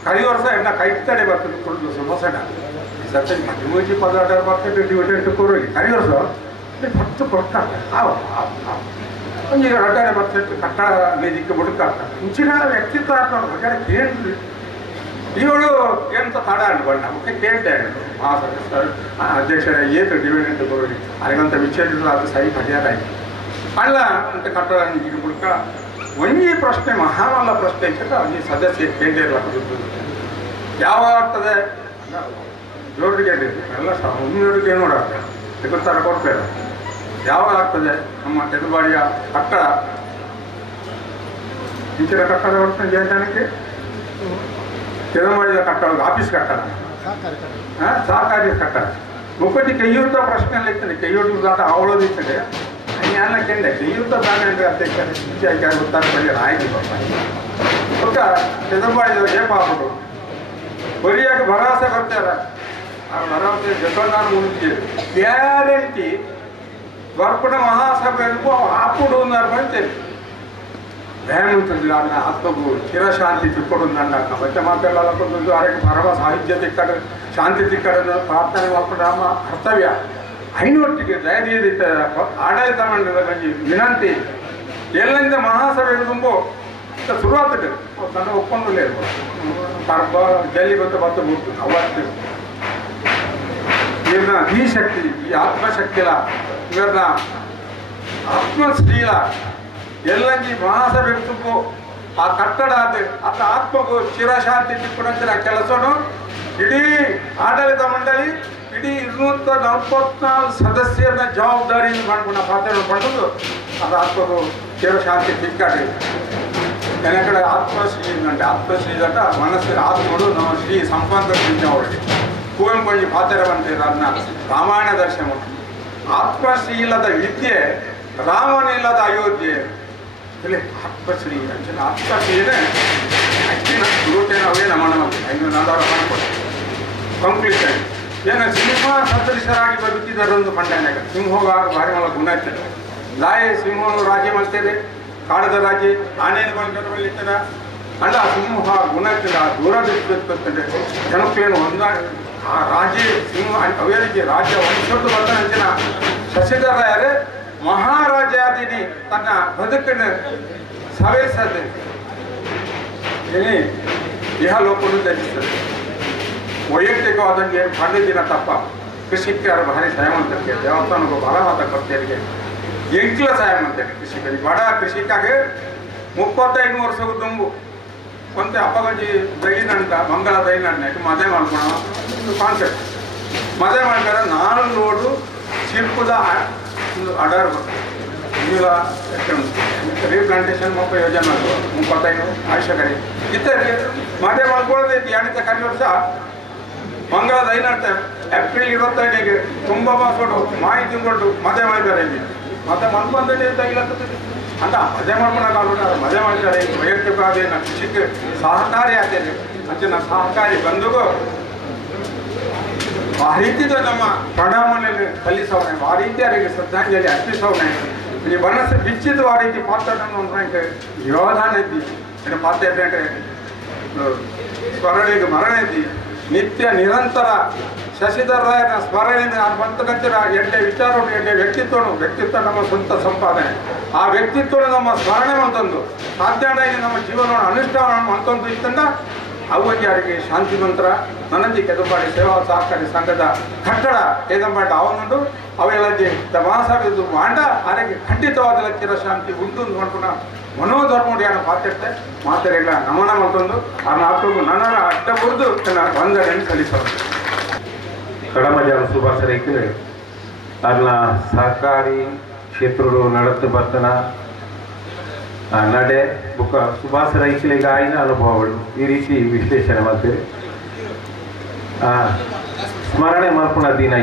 ಕಡಿ ವರ್ಷ ಎನ್ನ ಕೈ ತಡೆ ಬರ್ತದೆ ಫುಲ್ ಸಮಸ್ಯೆ ಸತ್ಯ ಮಧ್ಯವಜಿ ಪದಾರ್ಥ ಬರ್ತದೆ ಡಿವಿಡೆಂಟ್ ಕೊರೋಗಿ ಕಡಿ ವರ್ಷ ಫಸ್ಟ್ ಕೊಡ್ತಾರೆ ಒಂದು ರಡ್ಡಾರೆ ಬರ್ತೈತೆ ಕಟ್ಟಡ ವೇದಿಕೆ ಬುಡಕಾಗ್ತಾರೆ ಮುಂಚಿನ ವ್ಯಕ್ತಿತ್ವ ಹೊರಗಡೆ ಕೇಳಿ ಇವಳು ಎಂತ ತಡ ಅನ್ಕೊಂಡ ಮತ್ತೆ ಕೇಳ್ದೆ ಅಧ್ಯಕ್ಷರ ಏತು ಡಿವಿಡೆಂಟ್ ಕೊರೋಗಿ ಅದಕ್ಕಂತ ವಿಚಾರ ಅದು ಸೈ ಪರಿಹಾರಾಯ್ತು ಅಲ್ಲ ಅಂತ ಕಟ್ಟಡ ಬುಡಕ ಒಂಜಿ ಪ್ರಶ್ನೆ ಮಹಾಮಲ್ಲ ಪ್ರಶ್ನೆ ಇರ್ತದೆ ಒಂಜಿ ಸದಸ್ಯ ಕೇಳಿರಲ್ಲ ಯಾವಾಗ ಆಗ್ತದೆ ಜೋಡಿಗೆ ಎಲ್ಲ ಒಮ್ಮೆಯವ್ರಿಗೆ ನೋಡಾಗ್ತದೆ ಗೊತ್ತಾರ ಕೊಡ್ತಾರೆ ಯಾವಾಗ ಆಗ್ತದೆ ನಮ್ಮ ತೆಲುಬಾಡಿಯ ಕಟ್ಟಡ ಇಂಚಿನ ಕಟ್ಟಡ ಬರ್ತದೆ ದೇವಸ್ಥಾನಕ್ಕೆ ತೆಲುಬಾಡಿಯ ಕಟ್ಟಡ ಆಫೀಸ್ ಕಟ್ಟಡ ಸಹಕಾರಿ ಕಟ್ಟಡ ಒಪ್ಪತ್ತಿ ಕೈಯುತ್ತ ಪ್ರಶ್ನೆ ಎಲ್ಲ ಇರ್ತದೆ ಕೈಯೊಡ್ದಾಟ ಅವಳೋದಿರ್ತದೆ ಅನ್ನ ಕೆಂಡೆ ಕೈಯುತ್ತ ತಾನೆ ಅಂದರೆ ಅಧ್ಯಕ್ಷ ಗೊತ್ತಾಗ ಬಂದಿರ ಆಯ್ತು ಒಕ್ಕ ತೆಲುಬಾಡಿದ ಏಪ ಆಗ್ಬಿಟ್ಟು ಬರಿಯಾಗಿ ಭರವಸೆ ಬರ್ತಾರೆ ಆ ಭರವಸೆ ಜೊತೆ ನಾನು ಮುಂದೆ ಗ್ಯಾರಂಟಿ వర్పణ మహాసభకు అప్పుడు ఉన్నారంటే భయముంటుంది అన్న ఆత్మకు చిరశాంతి తిప్పడుందన్న కాబట్టి మా పిల్లలకు అరకి పరమ సాహిత్య తిక్కడ శాంతి తిక్కడ ప్రార్థನೆ ಮಾಡ್ಕೊಂಡ್ರಾಮ ಕರ್ತವ್ಯ ಐನೊಟ್ಟಿಗೆ ದಯದೀದಿ ಆಡಳಿತ ಮಂಡಳಿ ವಿನಂತಿ ಎಲ್ಲಿಂದ ಮಹಾಸಭೆ ತುಂಬೋ ಶುರುವಾಗ್ತದೆ ತನ್ನ ಒಪ್ಪಂದಲೇ ಕರ್ಬ ಜಲ್ಲಿ ಬತ್ತು ಮುಟ್ಟು ಅವತ್ತು ಇವ್ರನ್ನ ಈ ಶಕ್ತಿ ಈ ಆತ್ಮಶಕ್ತಿಲ ಇವ್ರನ್ನ ಆತ್ಮಶ್ರೀಲ ಎಲ್ಲಂಜಿ ಮಹಾಸಭೆ ತುಂಬು ಆ ಕಟ್ಟಡ ಅತ್ತ ಆತ್ಮಗೂ ಚಿರಶಾಂತಿ ತಿಳ್ಕೊಂಡ ಕೆಲಸನು ಇಡೀ ಆಡಳಿತ ಮಂಡಳಿ ಇಡೀ 244 ಸದಸ್ಯರನ್ನ ಜವಾಬ್ದಾರಿಯಿಂದ ಮಾಡ್ಕೊಂಡ ಪಾತ್ರ ಮಾಡೋದು ಅದು ಆತ್ಮಗೂ ಚಿರಶಾಂತಿ ತಿಕ್ಕಾಡಿ ಕಡೆ ಆತ್ಮಶ್ರೀ అంటే ಆತ್ಮಶ್ರೀ ಅಂತ ಮನಸ್ಸಿನ ಆತ್ಮಗಳು ನಮ್ಮ ಶ್ರೀ ಸಂಪಂದ ಅವರಿಗೆ ಕುವೆಂಪು ಪಾತ್ರ ಬಂದಿರ ಅದನ್ನ ರಾಮಾಯಣ ದರ್ಶನ ಆತ್ಮಶ್ರೀ ಇಲ್ಲದ ವಿದ್ಯೆ ರಾಮನಿಲ್ಲದ ಅಯೋಧ್ಯೆ ಇಲ್ಲಿ ಆತ್ಮಶ್ರೀ ಅಂಚನೆ ಆತ್ಮಶ್ರೀನೇ ಹೆಚ್ಚಿನ ಗುರುತೇನ ಅವೇ ನಮನ ಐದು ನಾಲ್ವರ ಮಾಡ್ಕೊಡ್ತಾರೆ ಕಂಕ್ಲೂಷನ್ ಏನು ಸಿಂಹ ಸದೃಶರಾಗಿ ಬದುಕಿದ್ದಾರೆ ಒಂದು ಪಂಡನಾಗ ಸಿಂಹೋಗ ಭಾರಿ ಮಲ ಗುಣ ಇರ್ತದೆ ಲಾಯೆ ಸಿಂಹನು ರಾಜ್ಯ ಮಾಡ್ತೇವೆ ಕಾಡದ ರಾಜ್ಯ ಆನೆಯನ್ನು ಬಂದಿರ್ತಾರೆ ಅಲ್ಲ ಸಿಂಹ ಗುಣ ಇರ್ತದೆ ಆ ದೂರದಿರ್ತದೆ ಜನಕ್ಕೇನು ಹೊಂದ ಆ ರಾಜ್ಯ ಸಿಂಹ ಅವರಿಗೆ ರಾಜ್ಯ ವಂಶದ್ದು ಬಂದ ಅಂಚಿನ ಶಶಿಧರ ಮಹಾರಾಜಾದಿನಿ ತನ್ನ ಬದುಕನ್ನು ಸವೆಸದೆ ಏನೇ ಇಹಲೋಕವನ್ನು ತ್ಯಜಿಸ್ತದೆ ವೈಯಕ್ತಿಕವಾದಂಗೆ ಪಂಡಿತಿನ ತಪ್ಪ ಕೃಷಿಕರು ಭಾರಿ ಸಹಾಯವಂತರಿಗೆ ದೇವಸ್ಥಾನಕ್ಕೂ ಬಲವಾದ ಕರ್ತರಿಗೆ ಎಂಕ್ಲ ಸಹಾಯವಂತರಿಗೆ ಕೃಷಿಕರಿಗೆ ಬಡ ಕೃಷಿಕಾಗೆ 35 ವರ್ಷಕ್ಕೂ ತುಂಬು ಕೊಂತೆ ಅಪ್ಪಗಂಜಿ ದೈನಂತ ಮಂಗಳ ದೈನಂತ ಮದುವೆ ಮಾಡ್ಕೊಳ ಕಾನ್ಸೆಪ್ಟ್ ಮದುವೆ ಮಾಡ್ತಾರೆ 4 ಲೋಡು ಶಿಲ್ಪದ ಆರ್ಡರ್ ಬರ್ತದೆ ಇಲ್ಲ ರೀಪ್ಲಾಂಟೇಷನ್ ಮಕ್ಕಳು ಯೋಜನೆ 35 ಆಯುಷ್ಯಕಾರಿ ಇತ್ತಾರೆ ಮದುವೆ ಮಾಡ್ಕೊಳ್ಳೋದು ಎರಡನೇ ಕರಿ ವರ್ಷ ಮಂಗಳ ದೈನಂತ ಏಪ್ರಿಲ್ 25ಗೆ ತುಂಬ ಮಾಸೋಡು ಮಾಹಿತಿ ಕೊಟ್ಟು ಮದುವೆ ಮಾಡಿದ್ದಾರೆ ಇಲ್ಲಿ ಮತ್ತೆ ಮನ್ಬಂಧನೆ ತಗಿಲತ್ತದೆ ಅಂತ ಮದುವೆ ಮಾಡ್ಕೊಳಕ್ಕಾಗೋಣ ಮದುವೆ ಮಾಡಿದ್ದಾರೆ ವೈಯಕ್ತಿಕವಾಗಿ ನಮ್ಮ ಕೃಷಿಗೆ ಸಹಕಾರಿ ಆಗ್ತದೆ ಅಂಚಿನ ಸಹಕಾರಿ ಬಂಧುಗೂ ಆ ರೀತಿದು ನಮ್ಮ ಪ್ರಣಾಮನೆಯಲ್ಲಿ ಸಲ್ಲಿಸೋಣೆ ಆ ರೀತಿ ಅವರಿಗೆ ಶ್ರದ್ಧಾಂಜಲಿ ಅರ್ಪಿಸೋಣೆ ಈ ಮನಸ್ಸು ಬಿಚ್ಚಿದ್ದು ಆ ರೀತಿ ಪಾತ್ರವನ್ನು ಅಂದ್ರೆ ಯೋಧಾನ ಇದ್ದಿ ಏನು ಪಾತ್ರ ಏನಂటే ಸ್ಮರಣೆಗೆ ಮರಣ ಇದ್ದಿ ನಿತ್ಯ ನಿರಂತರ ಶಶಿಧರರಾಯನ ಸ್ಮರಣೆಯಿಂದ ಬಂತಕಂತಿರ ಎಡ್ಡೆ ವಿಚಾರ ಎಡ್ಡೆ ವ್ಯಕ್ತಿತ್ವ ನಮ್ಮ ಸ್ವಂತ ಸಂಪಾದನೆ ಆ ವ್ಯಕ್ತಿತ್ವ ನಮ್ಮ ಸ್ಮರಣೆ ಅಂತಂದು ಸಾಧ್ಯಾಗಿ ನಮ್ಮ ಜೀವನವನ್ನು ಅನುಷ್ಠಾನ ಅಂತಂದು ಇತ್ತಂದ ಅವರಿಗೆ ಯಾರಿಗೆ ಶಾಂತಿ ಮಂತ್ರ ನನಂದಿ ಕೆದಪಾಡಿ ಸೇವಾ ಸಹಕಾರಿ ಸಂಘದ ಕಟ್ಟಡ ಕೆದಂಬಾಟ ಅವನೊಂದು ಅವೆಲ್ಲ ತಮಾಸದು ಮಾಂಡ ಆರೆಗೆ ಖಂಡಿತವಾದ ಚಿರಶಾಂತಿ ಉಂಟು ನೋಡ್ಕೊಂಡ ಮನೋಧರ್ಮಡಿಯಾನ ಪಾತ್ರೆ ಮಾತಾಡಿಲ್ಲ ನಮನ ಮತ್ತೊಂದು ಆ ನಾಲ್ಕು ನನ್ನ ಅಡ್ಡ ಮುರಿದು ತನ್ನ ವಂದನೆಯನ್ನು ಸಲ್ಲಿಸೋದು ಕಡಮಜಾನ ಸುಭಾಷ ರೈತರು ಅದನ್ನ ಸಹಕಾರಿ ಕ್ಷೇತ್ರಗಳು ನಡತ್ತು ಬರ್ತನ ನಡೆ ಬುಕ್ಕ ಸುಭಾಷ ರೈತರಿಗೆ ಆಯ್ನ ಅನುಭವಗಳು ಈ ರೀತಿ ವಿಶ್ಲೇಷಣೆ ಮಾಡ್ತೀವಿ. ಸ್ಮರಣೆ ಮಾಡ್ಕೊಳ ದಿನ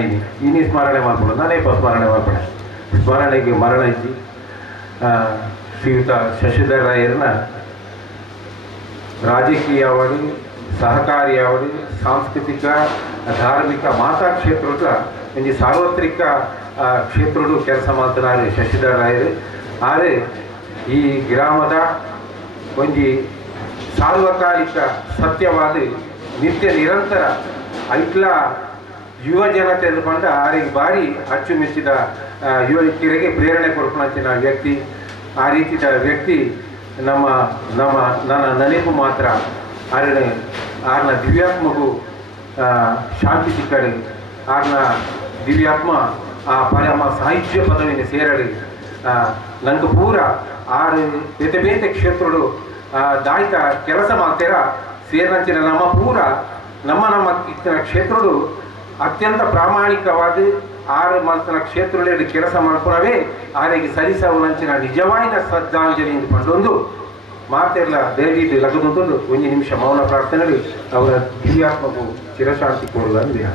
ಇನಿ ಸ್ಮರಣೆ ಮಾಡ್ಕೊಳ ನಾನೇಪ ಸ್ಮರಣೆ ಮಾಡ್ಕೊಳ ಸ್ಮರಣೆಗೆ ಮರಣ ಇದ್ದಿ ಶ್ರೀಯುತ ಶಶಿಧರ ರಾಯರನ್ನ ರಾಜಕೀಯ ಅವಳು ಸಹಕಾರಿ ಅವಳು ಸಾಂಸ್ಕೃತಿಕ ಧಾರ್ಮಿಕ ಮಾತಾ ಕ್ಷೇತ್ರದ ಒಂದು ಸಾರ್ವತ್ರಿಕ ಕ್ಷೇತ್ರಗಳು ಕೆಲಸ ಮಾಡ್ತಾರೆ ಶಶಿಧರ ರಾಯರು. ಆದರೆ ಈ ಗ್ರಾಮದ ಒಂದು ಸಾರ್ವಕಾಲಿಕ ಸತ್ಯವಾದ ನಿತ್ಯ ನಿರಂತರ ಐಟ್ಲ ಯುವ ಜನತೆ ಅಂದ್ಕೊಂಡ ಆರಿಗೆ ಬಾರಿ ಅಚ್ಚುಮೆಚ್ಚಿದ ಯುವಕಿಯರಿಗೆ ಪ್ರೇರಣೆ ಕೊಡ್ಕೊಂಡಂತಿನ ವ್ಯಕ್ತಿ. ಆ ರೀತಿಯ ವ್ಯಕ್ತಿ ನನ್ನ ನೆನಪು ಮಾತ್ರ ಆರ್ನ ದಿವ್ಯಾತ್ಮಗೂ ಶಾಂತಿ ಸಿಕ್ಕಡಿ ಆರ್ನ ದಿವ್ಯಾತ್ಮ ಆ ಪರಮ ಸಾಹಿತ್ಯ ಪದವಿನ ಸೇರಡಿ ನಂಗೆ ಪೂರ ಆರು ಬೇತೆ ಬೇತೆ ಕ್ಷೇತ್ರಗಳು ದಾಯಿತ ಕೆಲಸ ಮಾಡ್ತೀರ ಸೇರಿನಂಚಿನ ನಮ್ಮ ಪೂರ ನಮ್ಮ ಕ್ಷೇತ್ರಗಳು ಅತ್ಯಂತ ಪ್ರಾಮಾಣಿಕವಾದ ಆರು ಮಲ್ತನ ಕ್ಷೇತ್ರಗಳಲ್ಲಿ ಕೆಲಸ ಮಾಡ್ಕೊಳವೇ ಆರಿಗೆ ಸರಿಸವನಂಚಿನ ನಿಜವಾದ ಶ್ರದ್ಧಾಂಜಲಿ ಕೊಂಡೊಂದು ಮಾತೆಲ್ಲ ದಯವಿಟ್ಟು ಲಗದೊಂದು ಒಂದು ನಿಮಿಷ ಮೌನ ಪ್ರಾರ್ಥನೆಗಳು ಅವರ ದಿವ್ಯಾತ್ಮಗೂ ಚಿರಶಾಂತಿ ಕೋರುವುದಂದ್ರೆ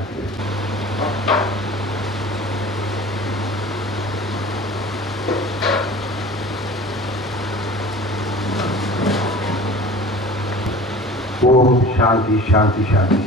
ಓಂ ಶಾಂತಿ ಶಾಂತಿ ಶಾಂತಿ.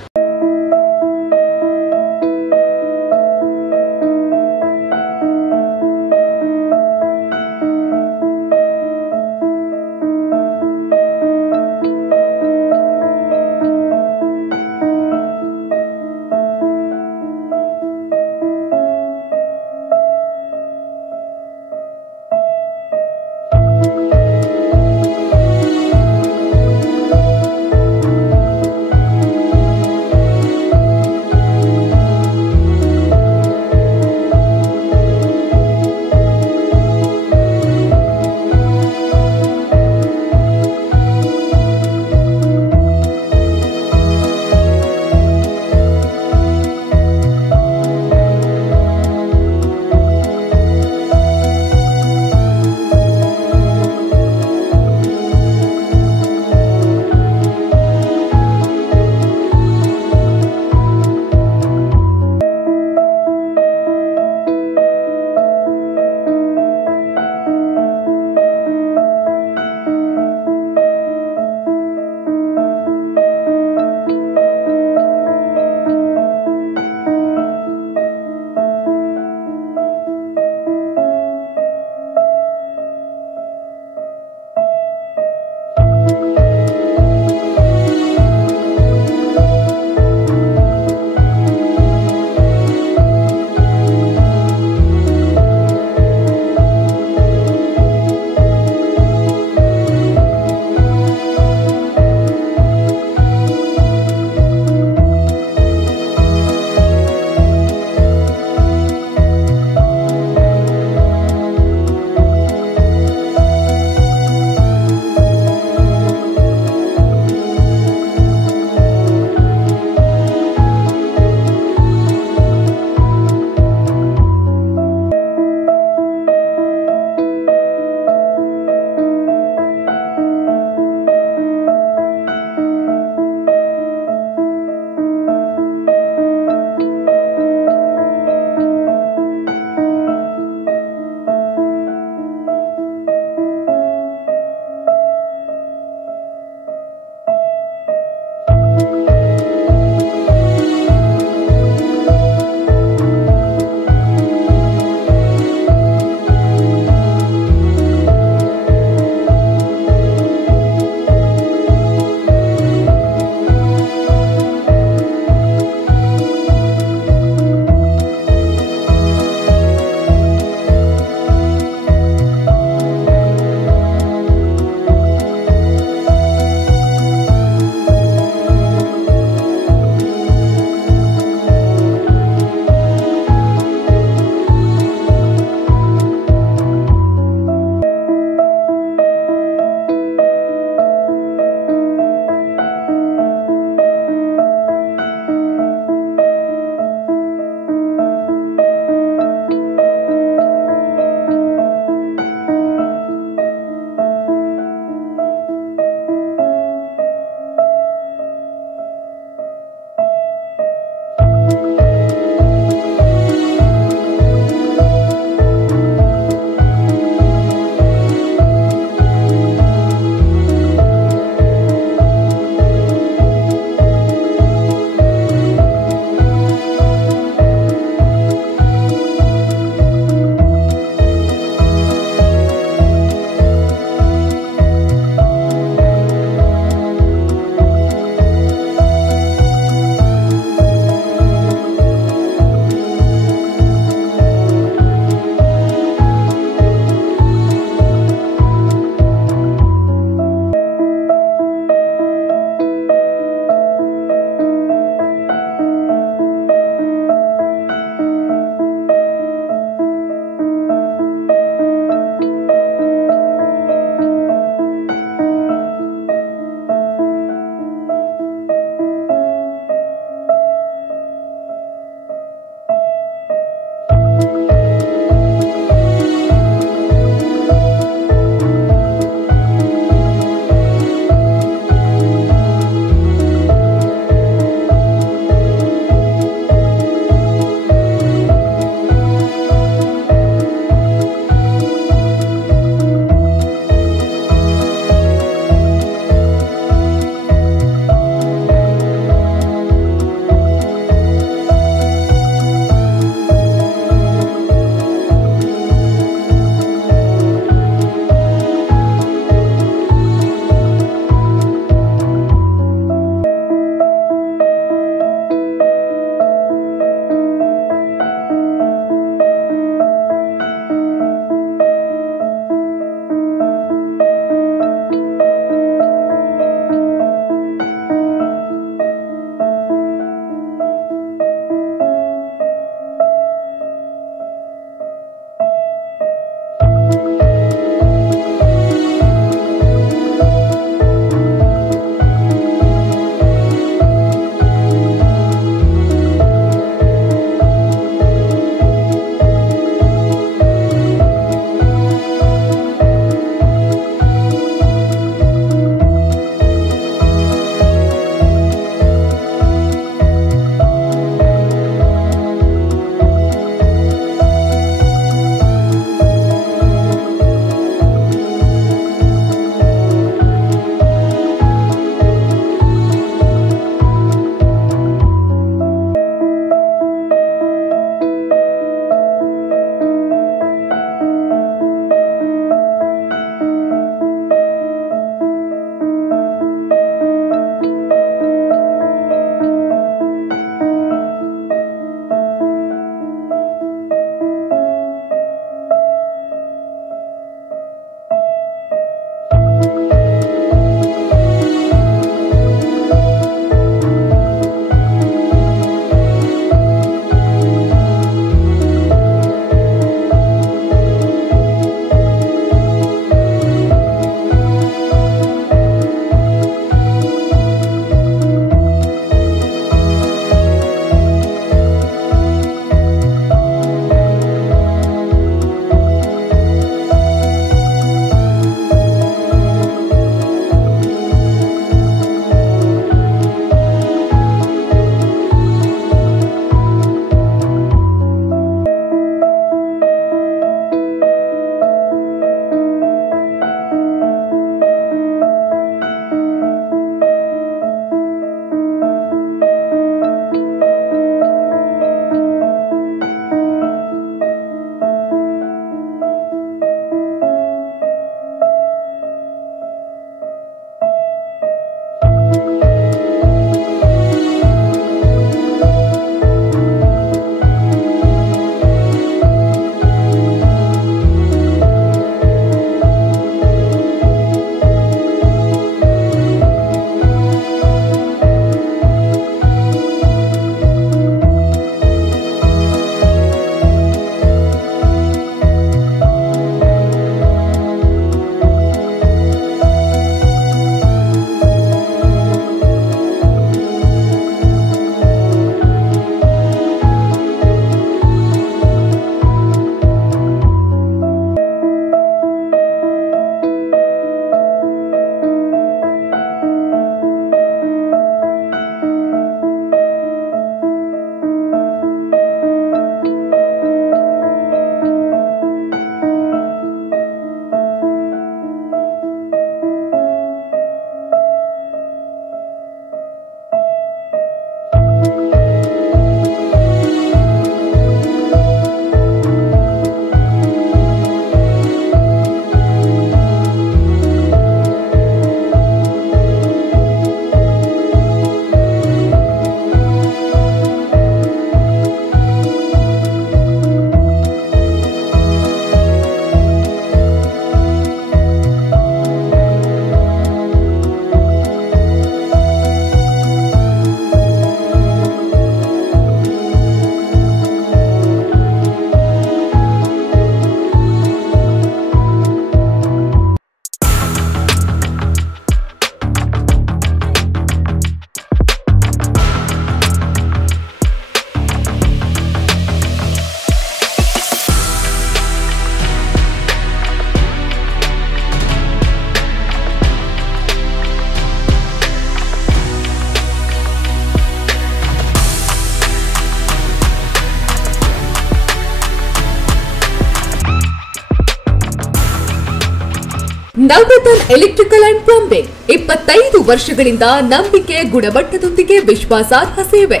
ನವರತ್ನ ಎಲೆಕ್ಟ್ರಿಕಲ್ ಅಂಡ್ ಪ್ಲಂಬಿಂಗ್ 25 ವರ್ಷಗಳಿಂದ ನಂಬಿಕೆ, ಗುಣಮಟ್ಟದೊಂದಿಗೆ ವಿಶ್ವಾಸಾರ್ಹ ಸೇವೆ.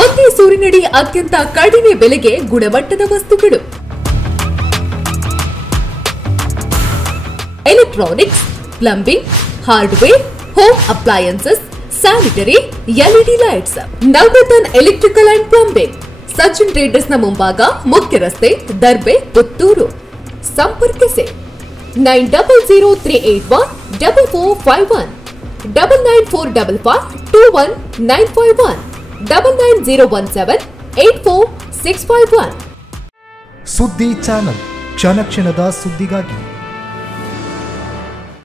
ಒಂದೇ ಸೂರಿನಡಿ ಅತ್ಯಂತ ಕಡಿಮೆ ಬೆಲೆಗೆ ಗುಣಮಟ್ಟದ ವಸ್ತುಗಳು. Electronics, plumbing, hardware, home appliances, sanitary, LED lights. Navaratna electrical and plumbing, Sachin ಟ್ರೇಡರ್ಸ್ನ ಮುಂಭಾಗ, ಮುಖ್ಯ ರಸ್ತೆ, ದರ್ಬೆ, ಪುತ್ತೂರು. ಸಂಪರ್ಕಿಸಿ 9003814451 9945521951 990178461. ಸುದ್ದಿ ಚಾನಲ್, ಕ್ಷಣ ಕ್ಷಣದ ಸುದ್ದಿಗಾಗಿ.